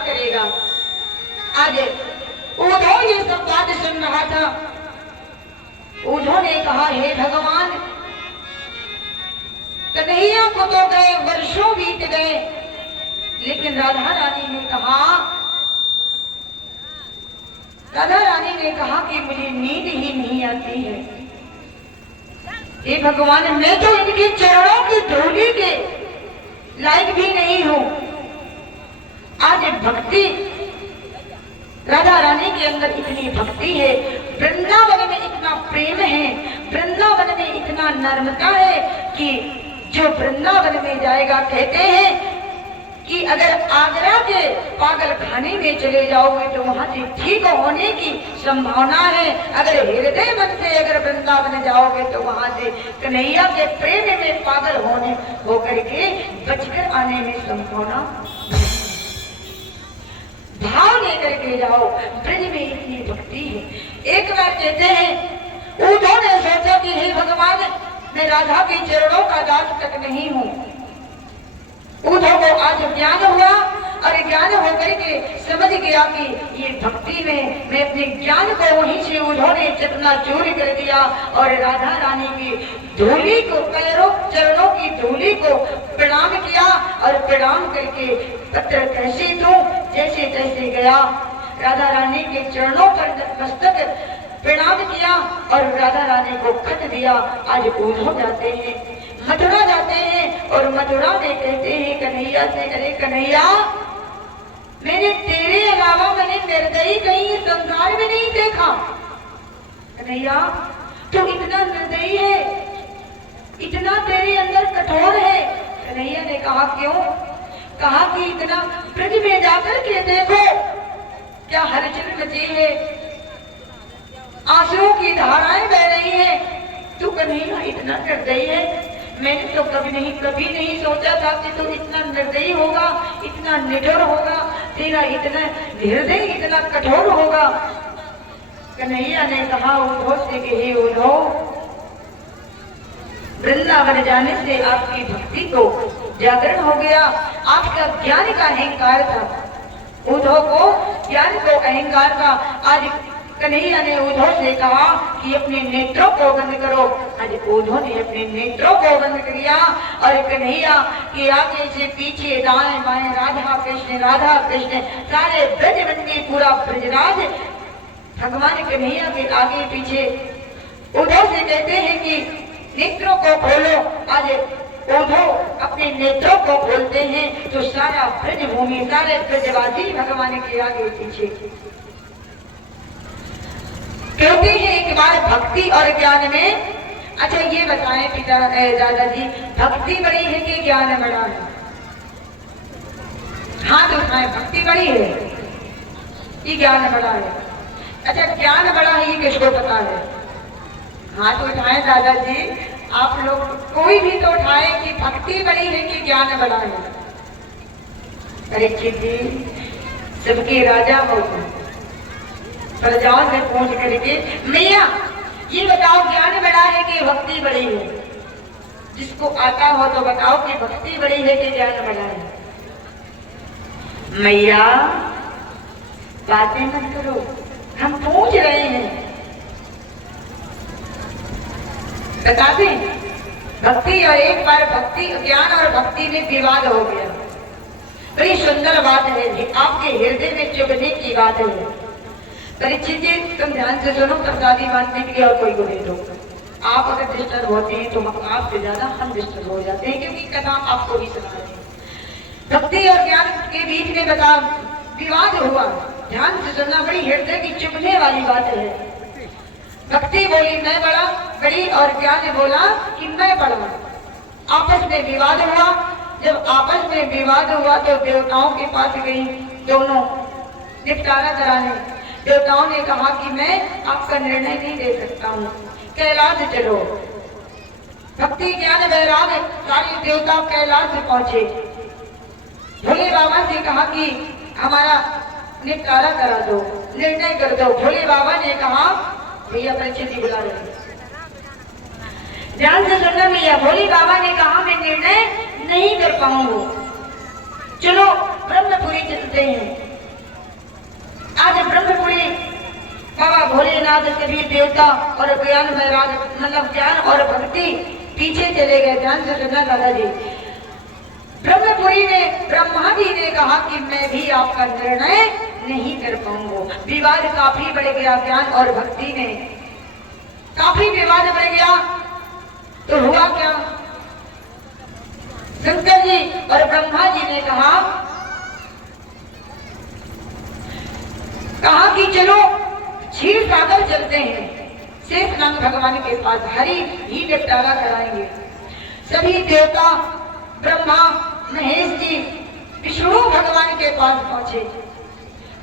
करेगा। आज उद्धव ये सब बात सुन रहा था। उद्धव ने कहा, हे भगवान, कन्हैया को तो गए वर्षों बीत गए, लेकिन राधा रानी ने कहा, राधा रानी ने कहा कि मुझे नींद ही नहीं आती है। हे भगवान, मैं तो इनके चरणों की धूली के लायक भी नहीं हूं। आज भक्ति, राधा रानी के अंदर इतनी भक्ति है, वृंदावन में इतना प्रेम है, वृंदावन में इतना नर्मता है कि जो वृंदावन में जाएगा, कहते हैं कि अगर आगरा के पागल खाने में चले जाओगे तो वहां से ठीक होने की संभावना है। अगर हृदय मन से अगर वृंदावन जाओगे तो वहां से कन्हैया के प्रेम में पागल होने होकर के बचकर आने में संभावना। भाव लेकर के जाओ, ब्रज में इतनी भक्ति है। एक बार कहते हैं, उद्धव ने सोचा कि हे भगवान, मैं राधा के चरणों का दास तक नहीं हूं। उद्धव को आज ज्ञान हुआ और ज्ञान होकर के समझ गया कि ये भक्ति में मैं अपने ज्ञान को वहीं से उद्धव ने चकनाचूर कर दिया और राधा रानी की धूली को, पैरों चरणों की धूली को प्रणाम किया और प्रणाम करके पत्र कैसे दूं, जैसे तैसे गया। राधा रानी के चरणों पर मस्तक प्रणाम किया और राधा रानी को खत दिया। आज उद्धव जाते हैं, मथुरा जाते हैं और मथुरा में कहते हैं कन्हैया से, अरे कन्हैया, मैंने तेरे अलावा मैंने निर्दयी कहीं संसार में नहीं देखा। कन्हैया, तू इतना निर्दयी है, इतना तेरे अंदर कठोर है। कन्हैया ने कहा, क्यों? कहा कि इतना ब्रज में जाकर के देखो क्या हलचल मची है, आंसुओं की धाराएं बह रही है। तू कन्हैया इतना निर्दयी है, मैंने तो कभी नहीं सोचा था कि तू इतना निर्दयी होगा, इतना निठुर होगा, तेरा इतना हृदय इतना कठोर होगा। कन्हैया ने कहा उद्धव से कि हे उद्धव, वृंदावन जाने से आपकी भक्ति को जागरण हो गया, आपका ज्ञान का अहंकार था। उद्धव को ज्ञान को अहंकार था। आज कन्हैया ने उद्धव से कहा कि अपने नेत्रों को बंद करो। आज उद्धव ने अपने नेत्रों को बंद किया और कन्हैया के आगे से पीछे, दाएं बाएं राधा कृष्ण सारे ब्रज मंडी, पूरा ब्रजराज भगवान कन्हैया के आगे पीछे। उद्धव से कहते हैं कि नेत्रों को खोलो। आज उद्धव अपने नेत्रों को खोलते हैं तो सारा ब्रज भूमि, सारे ब्रजवासी भगवान के आगे पीछे। कहते हैं एक बार भक्ति और ज्ञान में, अच्छा ये बताएं पिता दादाजी, भक्ति बड़ी है कि ज्ञान बड़ा है? हाथ उठाएं, भक्ति बड़ी है कि ज्ञान बड़ा है? अच्छा, ज्ञान बड़ा है ये किसको पता है? हाथ उठाएं दादाजी, आप लोग कोई भी तो उठाए कि भक्ति बड़ी है कि ज्ञान बड़ा है। परीक्षित जी सबके राजा हो, प्रजाओं से पूछ करके, मैया ये बताओ ज्ञान बड़ा है कि भक्ति बड़ी है? जिसको आता हो तो बताओ कि भक्ति बड़ी है कि ज्ञान बड़ा है। मैया बातें मत करो, हम पूछ रहे हैं, बता दें। भक्ति और एक बार भक्ति, ज्ञान और भक्ति में विवाद हो गया। बड़ी सुंदर बात है, आपके हृदय में चुभने की बात है। परीक्षित जी तुम ध्यान से सुनो, प्रसादी बांटने के लिए और कोई को दे दो। आप अगर डिस्टर्ब होते हैं तो आपसे ज्यादा हम डिस्टर्ब हो जाते हैं, क्योंकि कथा आपको भी सुना रहे हैं। भक्ति और ज्ञान के बीच में बता विवाद हुआ, ध्यान से सुनना, बड़ी हृदय की चुभने वाली बात है। भक्ति बोली मैं बड़ी और ज्ञान ने बोला कि मैं बड़ा। आपस में विवाद हुआ। जब आपस में विवाद हुआ तो देवताओं के पास गई दोनों निपटारा कराने। देवताओं ने कहा कि मैं आपका निर्णय नहीं दे सकता हूँ, कैलाश चलो। भक्ति ज्ञान वैराग सारे देवता कैलाश पहुंचे। भोले बाबा से कहा कि हमारा निपटारा करा दो, निर्णय कर दो। भोले बाबा ने कहा, भैया परीक्षित जी बुला रहे, ध्यान से सुनना भैया। भोले बाबा ने कहा मैं निर्णय नहीं कर पाऊंगा, चलो ब्रह्मपुरी चलते हैं। भोलेनाथ सभी देवता और ज्ञान में राज मतलब ज्ञान और भक्ति पीछे चले गए। ध्यान से सुनना दादाजी। ब्रह्मपुरी में ब्रह्मा जी ने कहा कि मैं भी आपका निर्णय नहीं कर पाऊंगा। विवाद काफी बढ़ गया ज्ञान और भक्ति में, काफी विवाद बढ़ गया। तो हुआ क्या, शंकर जी और ब्रह्मा जी ने कहा कि चलो क्षीर सागर चलते हैं, शेषनाग भगवान के पास, हरि ही निपटारा कराएंगे। सभी देवता ब्रह्मा महेश जी विष्णु भगवान के पास पहुंचे।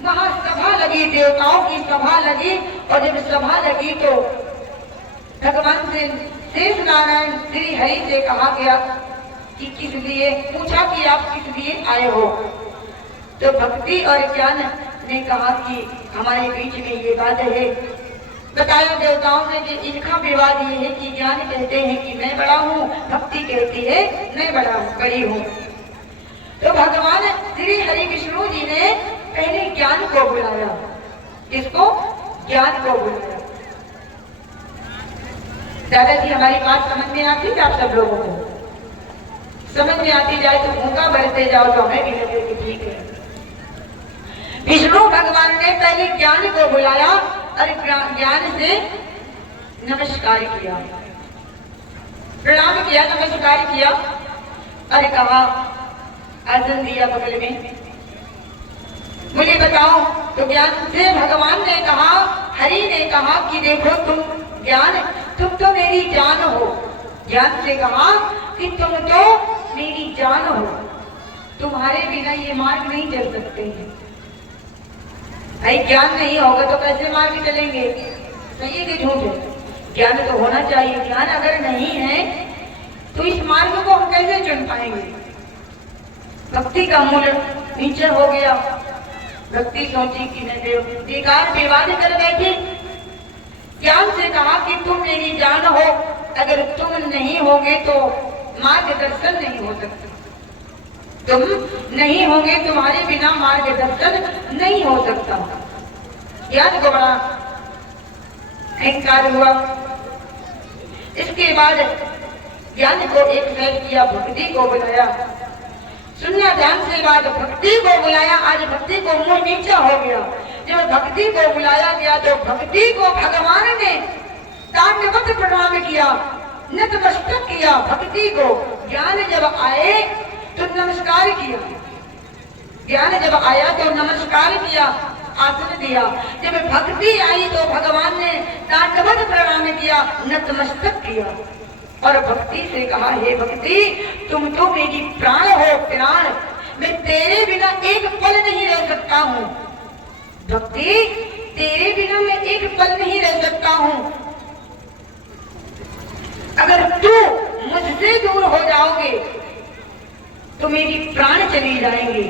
वहां सभा लगी, देवताओं की सभा लगी। और जब सभा लगी तो भगवान से शेष नारायण श्री हरि से कहा गया कि किस लिए, पूछा कि आप किस लिए आए हो। तो भक्ति और ज्ञान ने कहा कि हमारे बीच में ये बात है। बताया देवताओं ने कि इनका विवाद ये है कि ज्ञान कहते हैं कि मैं बड़ा हूँ, भक्ति कहती है मैं बड़ी हूँ। तो भगवान श्री हरि विष्णु जी ने पहले ज्ञान को बुलाया। किसको? ज्ञान को बुलाया। दादाजी हमारी बात समझ में आती है? आप सब लोगों को समझ में आती जाए तो भूखा भरते जाओ तो हमें भी लगे कि ठीक है। विष्णु भगवान ने पहले ज्ञान को बुलाया और ज्ञान से नमस्कार किया, प्रणाम किया, नमस्कार किया और कहा, आसन दिया बगल में, मुझे बताओ। तो ज्ञान से भगवान ने कहा, हरि ने कहा कि देखो तुम ज्ञान, तुम तो मेरी जान हो। ज्ञान से कहा कि तुम तो मेरी जान हो, तुम्हारे बिना ये मार्ग नहीं चल सकते हैं। भाई ज्ञान नहीं होगा तो कैसे मार्ग चलेंगे? सही है कि झूठ है? ज्ञान तो होना चाहिए। ज्ञान अगर नहीं है तो इस मार्ग को हम कैसे चुन पाएंगे? भक्ति का मूल नीचे हो गया। भक्ति सोची कि मैं बेकार विवाद कर बैठी। ज्ञान से कहा कि तुम मेरी जान हो, अगर तुम नहीं होगे तो मार्गदर्शन नहीं हो सकता। तुम नहीं होंगे, तुम्हारे बिना मार्गदर्शन नहीं हो सकता। ज्ञान को बड़ा अहंकार हुआ। इसके बाद ज्ञान को एक साइड किया, भक्ति को बुलाया। सुनना ध्यान से बात, भक्ति को बुलाया। आज भक्ति को मुंह नीचा हो गया। जब भक्ति को बुलाया गया तो भक्ति को भगवान ने दंडवत प्रणाम किया, नतमस्तक किया भक्ति को। ज्ञान जब आए तो नमस्कार किया, ज्ञान जब आया तो नमस्कार किया, आसन दिया। जब भक्ति आई तो भगवान ने दंडवत प्रणाम किया, नतमस्तक किया और भक्ति से कहा, हे भक्ति तुम तो मेरी प्राण हो, प्राण, मैं तेरे बिना एक पल नहीं रह सकता हूँ। भक्ति तेरे बिना मैं एक पल नहीं रह सकता हूँ। अगर तू मुझसे दूर हो जाओगे तो मेरी प्राण चली जाएंगे।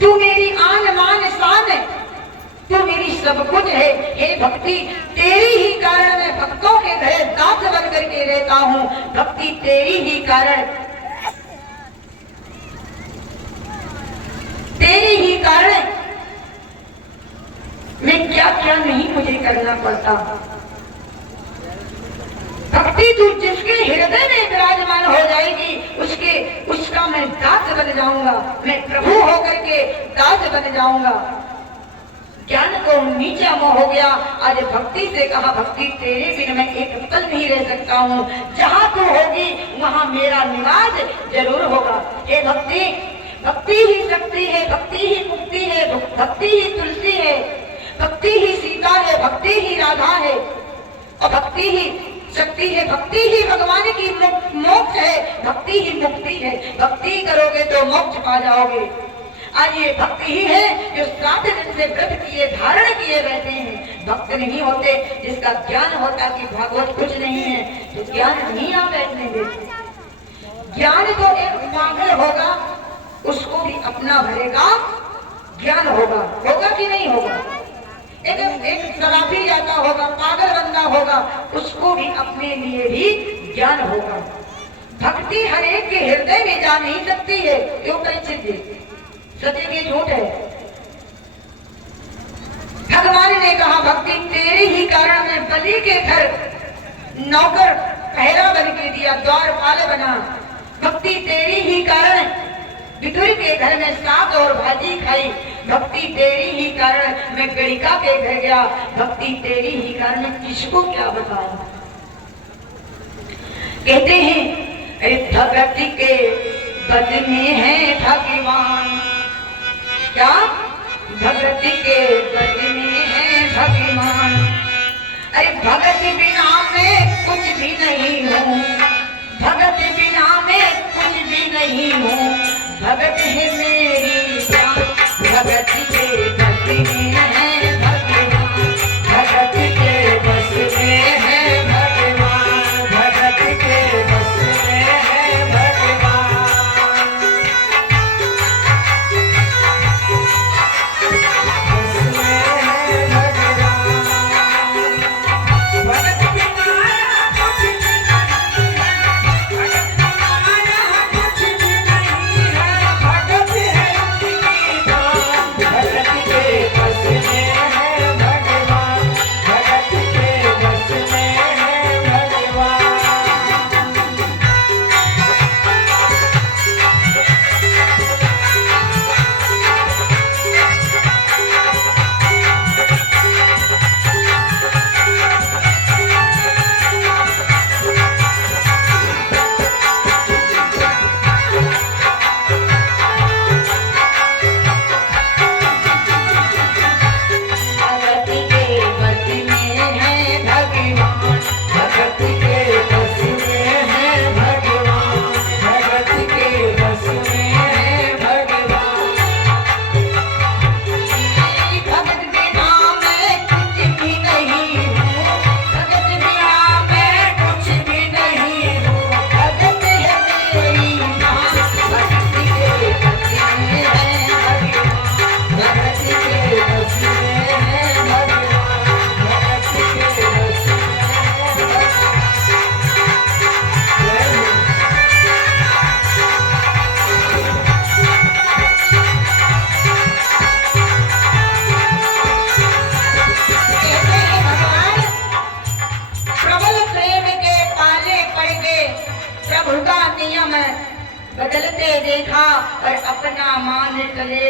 तू मेरी आन मान शान है, तू मेरी सब कुछ है। हे भक्ति तेरी ही कारण मैं भक्तों के घर दास बन करके रहता हूँ। भक्ति तेरी ही कारण, तेरी ही कारण मैं क्या क्या नहीं मुझे करना पड़ता। भक्ति तू जिसके हृदय में विराजमान हो जाएगी उसका मैं दास बन जाऊंगा, मैं प्रभु होकर के दास बन जाऊंगा। ज्ञान को नीचा मोह हो गया। आज भक्ति से कहा, भक्ति तेरे बिना मैं एक पल नहीं रह सकता हूँ। जहाँ तू होगी वहाँ मेरा निवास जरूर होगा। हे भक्ति, भक्ति ही शक्ति है, भक्ति ही मुक्ति है, भक्ति ही तुलसी है, भक्ति ही सीता है, भक्ति ही राधा है और भक्ति ही शक्ति है। भक्ति ही भगवान की मोक्ष है, भक्ति ही मुक्ति है। भक्ति करोगे तो मोक्ष पा जाओगे। आज ये भक्ति ही है जो 7 दिन से व्रत किए धारण किए रहते हैं। भक्त नहीं होते। जिसका ज्ञान होता कि भागवत कुछ नहीं है तो ज्ञान नहीं आ बैठने देते। ज्ञान तो एक पागल होगा, उसको भी अपना भरेगा ज्ञान होगा। होगा कि नहीं होगा? एक शराबी जाता होगा, पागल बंदा होगा, उसको भी अपने लिए भी ज्ञान होगा। भक्ति हर एक के हृदय में जा नहीं सकती है। क्यों परीक्षित जी? सत्य की झूठ है। भगवान ने ने कहा भक्ति तेरे ही कारण मैं बलि के घर नौकर पहरा बन के दिया, द्वारपाल बना। भक्ति तेरी ही कारण विदुर के घर में साग और भाजी खाई। भक्ति तेरी ही कारण मैं गणिका के घर गया। भक्ति तेरी ही कारण मैं किसको क्या बताऊं। कहते हैं अरे भक्ति के बद में है भगवान, क्या भक्ति के बद में है भगवान। अरे भगत बिना मैं कुछ भी नहीं हूँ, भगत बिना मैं कुछ भी नहीं हूँ। भगत है मेरी जान, भगत के बस में है भगवान, भगत के बस में है भगवान, भगत के बस में है भगवान। बस में है भगवान, भगत बिना कुछ भी नहीं है, भगत बिना कुछ भी नहीं है। भगत है उनकी जान, भगत के बस में है भगवान, भगत के बस में है भगवान। भगत के बस में है भगवान, भगत के बस में है भगवान, भगत के बस में है भगवान। भगत बिना मैं कुछ भी नहीं हूँ, भगत बिना मैं कुछ भी नहीं हूँ। भगत है मेरी जान, भगत के बस में है भगवान, भगत के बस में है भगवान, भगत के बस में है भगवान। प्रबल प्रेम के पाले पड़ गए, प्रभु का नियम बदलते देखा और अपना मान चले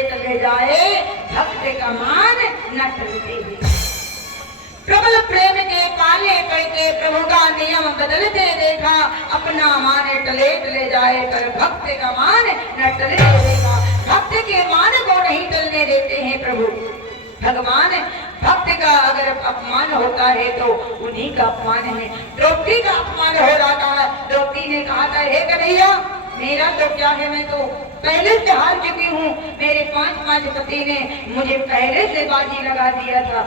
जाए, भक्त का मान न टलते देखा। प्रबल प्रेम के पाले पड़ के प्रभु का नियम बदलते देखा, अपना मान टले जाए पर भक्त का मान न टलते देखा। भक्त के मान को नहीं टलने देते हैं प्रभु भगवान। भक्त का अगर अपमान होता है तो उन्हीं का अपमान है। द्रौपदी का अपमान हो रहा था, द्रौपदी ने कहा था हे कन्हैया मेरा तो क्या है, मैं तो पहले से हार चुकी हूँ। मेरे 5 पति ने मुझे पहले से बाजी लगा दिया था,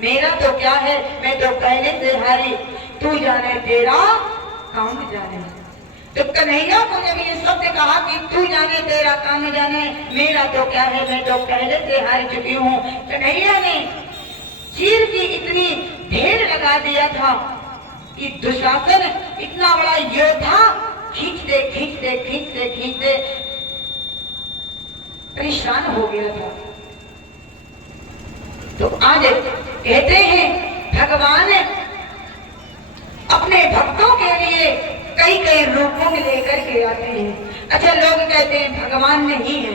मेरा तो क्या है, मैं तो पहले से हारी। तू जाने तेरा काम जाने। तो कन्हैया को जब ये शब्द कहा कि तू जाने तेरा काम जाने, मेरा तो क्या है, मैं तो पहले से हार चुकी हूँ। कन्हैया ने चीर की इतनी ढेर लगा दिया था कि दुशासन इतना बड़ा योद्धा खींचते परेशान हो गया था। तो आज कहते हैं भगवान अपने भक्तों के लिए कई रूपों में लेकर के आते हैं। अच्छा लोग कहते हैं भगवान नहीं है,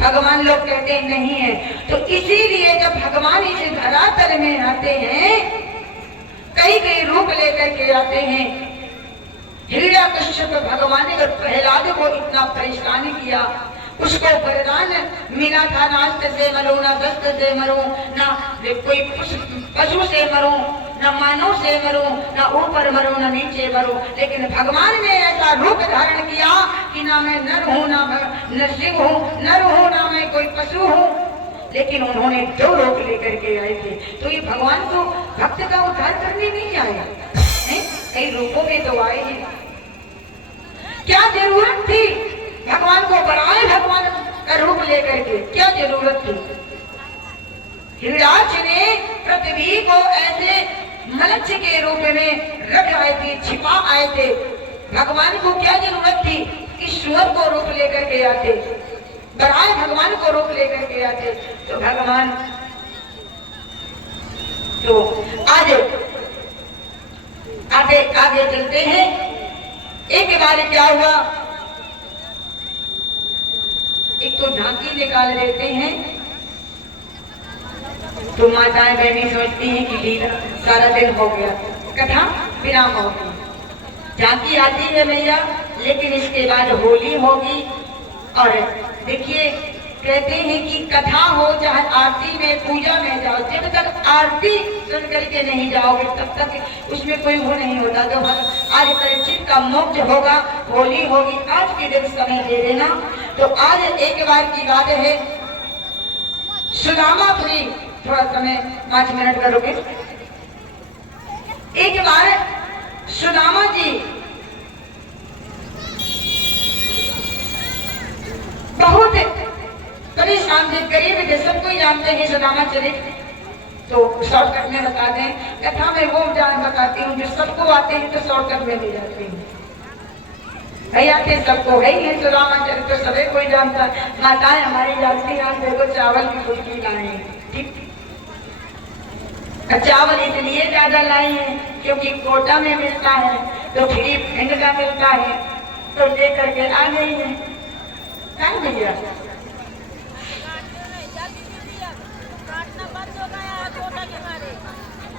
भगवान लोग कहते हैं नहीं है। तो इसीलिए जब भगवान इस धरातल में आते हैं कई रूप लेकर के आते हैं। हिरण्यकश्यप भगवान ने प्रहलाद को इतना परेशान किया, उसको वरदान मिला था नास्त्र से मरो, ना दस्त से मरो, ना कोई पशु से मरो, न मानव से मरो, न ऊपर मरो न नीचे मरो। लेकिन भगवान ने ऐसा रूप धारण किया कि ना मैं नर हूँ ना नरसिंह हूँ, नर हूँ ना मैं कोई पशु हूँ। लेकिन उन्होंने 2 रूप लेकर के आए थे। तो ये भगवान को भक्त का उद्धार करने नहीं आए, कई रूपों में तो आए हैं। क्या जरूरत थी भगवान को बनाए भगवान का रूप लेकर के, क्या जरूरत थी? हिरण्याक्ष ने पृथ्वी को ऐसे मत्स्य के रूप में रख आए थे, छिपा आए थे। भगवान को क्या जरूरत थी कि सूअर को रूप लेकर के आते, बनाए भगवान को रूप लेकर के आते। तो भगवान तो आज आगे आगे चलते हैं। एक बार क्या हुआ, एक तो झांकी निकाल लेते हैं तो माताएं बहनी सोचती हैं कि लीला सारा दिन हो गया, कथा विराम हो गई। झांकी आती है मैया, लेकिन इसके बाद होली होगी। और देखिए कहते हैं कि कथा हो चाहे आरती में पूजा में जाओ, जब तक आरती सुन करके नहीं जाओगे तब तक उसमें कोई वो नहीं होता। जो आज परीक्षित का मोक्ष होगा, होली होगी, आज के दिन समय दे देना। तो आज एक बार की बात है, सुदामापुरी, थोड़ा समय 5 मिनट करोगे। एक बार सुदामा जी बहुत परेशान थे, गरीब थे, सब कोई जानते हैं सुदामा चरित्र। तो शॉर्टकट में बता दें, कथा में वो जान बताती हूँ जो सबको आते हैं तो शॉर्टकट में ले जाते हैं। भाई आते सबको है ही, सुदामा चरित्र सभी कोई जानता। माताएं हमारी जानती हैं, देखो चावल की फुल्की लाए, ठीक, चावल इसलिए ज्यादा लाए हैं क्योंकि कोटा में मिलता है, तो फ्री भिंड का मिलता है, तो ले करके आ गई है। क्या भैया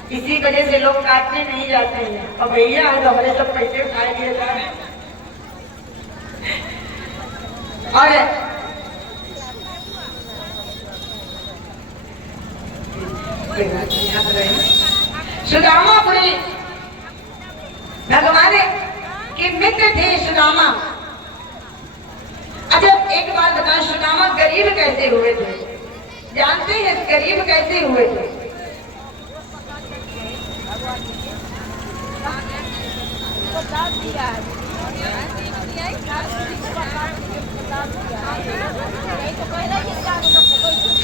इसी वजह से लोग काटने नहीं जाते हैं। और भैया तो हमारे सब पैसे उठाए दिए जा रहे हैं। और सुदामापुरी भगवान के मित्र थे सुदामा। अच्छा एक बात बताएं, सुदामा गरीब कैसे हुए थे? जानते हैं गरीब कैसे हुए थे?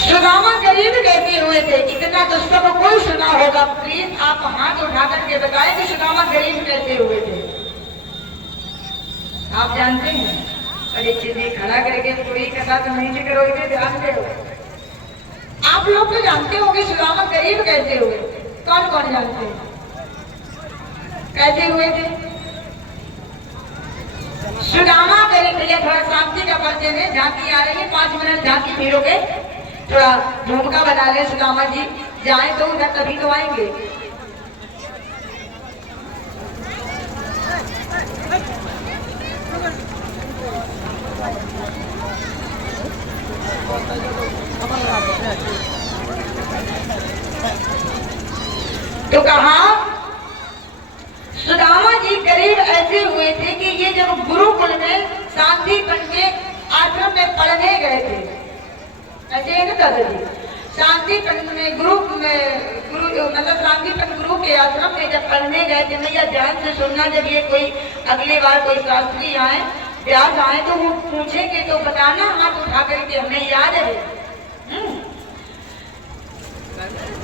सुदामा गरीब कैसे हुए थे? इतना तो सब कोई सुना होगा, प्लीज आप हाथ उठा करके बताएं कि सुदामा गरीब कैसे हुए थे। आप जानते हैं? अरे चीजें खड़ा करके पूरी कथा तो नहीं करोगे, ध्यान दो। आप लोग तो जानते होंगे सुदामा गरीब कैसे हुए। कौन कौन जानते हैं कैसे हुए थे? सुदामा गरीब, भैया थोड़ा शांति का परिचय दें, झांकी आ रही है, 5 मिनट झांकी फिरोगे, थोड़ा झुमका बना ले। सुदामा जी जाए तो उधर तभी तो आएंगे। तो कहा सुदामा जी गरीब ऐसे हुए थे कि ये जब गुरुकुल में शांतिपन के आश्रम में पढ़ने गए थे, ऐसे है ना दादाजी, शांतिपन में गुरु मतलब शांतिपन गुरु के आश्रम में जब पढ़ने गए थे, भैया ध्यान से सुनना, जब ये कोई अगली बार कोई शास्त्री आए, व्यास आए तो वो पूछेंगे तो बताना हाथ उठा करके, हमें याद है।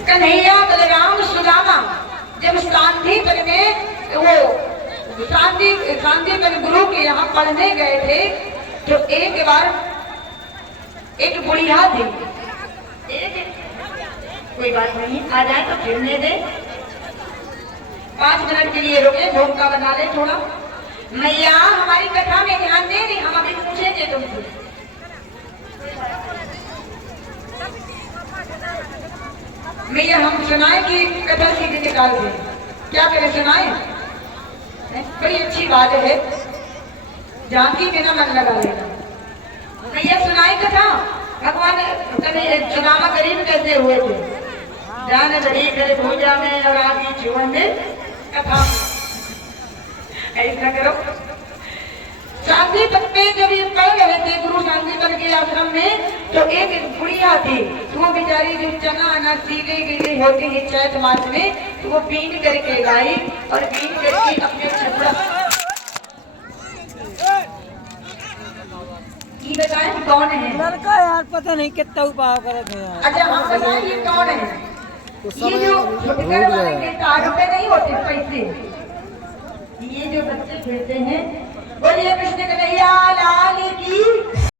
कन्हैया बलराम सुदामा जब शांतिपन में वो शांतिपन गुरु के यहाँ पढ़ने गए थे, तो एक बार एक बुढ़िया थी, कोई बात नहीं, आ जाए तो फिरने दे, 5 मिनट के लिए रुके, झोंका बना ले थोड़ा। मैया हमारी कथा में ध्यान दे रही, हम अभी पूछेंगे तुमसे। मैया हम सुनाए कि कथा सीधे निकाल दे, क्या करें, सुनाए? बड़ी अच्छी बात है, झांकी बिना मन लगा लेना। मैया सुनाए कथा, भगवान सुदामा गरीब कैसे हुए थे? जान बड़ी कर पूजा में और आदि जीवन में कथा ऐसा करो। शांतिपन में जब ये पढ़ रहे थे गुरु शांतिपन के आश्रम में, तो एक बुढ़िया थी, तो वो बेचारी जो चना अनाज सीले गिले होते हैं चैत मास में, तो वो बीन करके लाई और बीन करके अपने छपड़ा ये बताएं कौन है? लड़का यार पता नहीं कितना उपाय करे थे यार। अच्छा हम बताएं ये कौन है? ये जो छोटे वाले तारों पे नहीं होते पैसे, ये जो बच्चे खेलते हैं, बोलिए कृष्ण कन्हैया लाल की।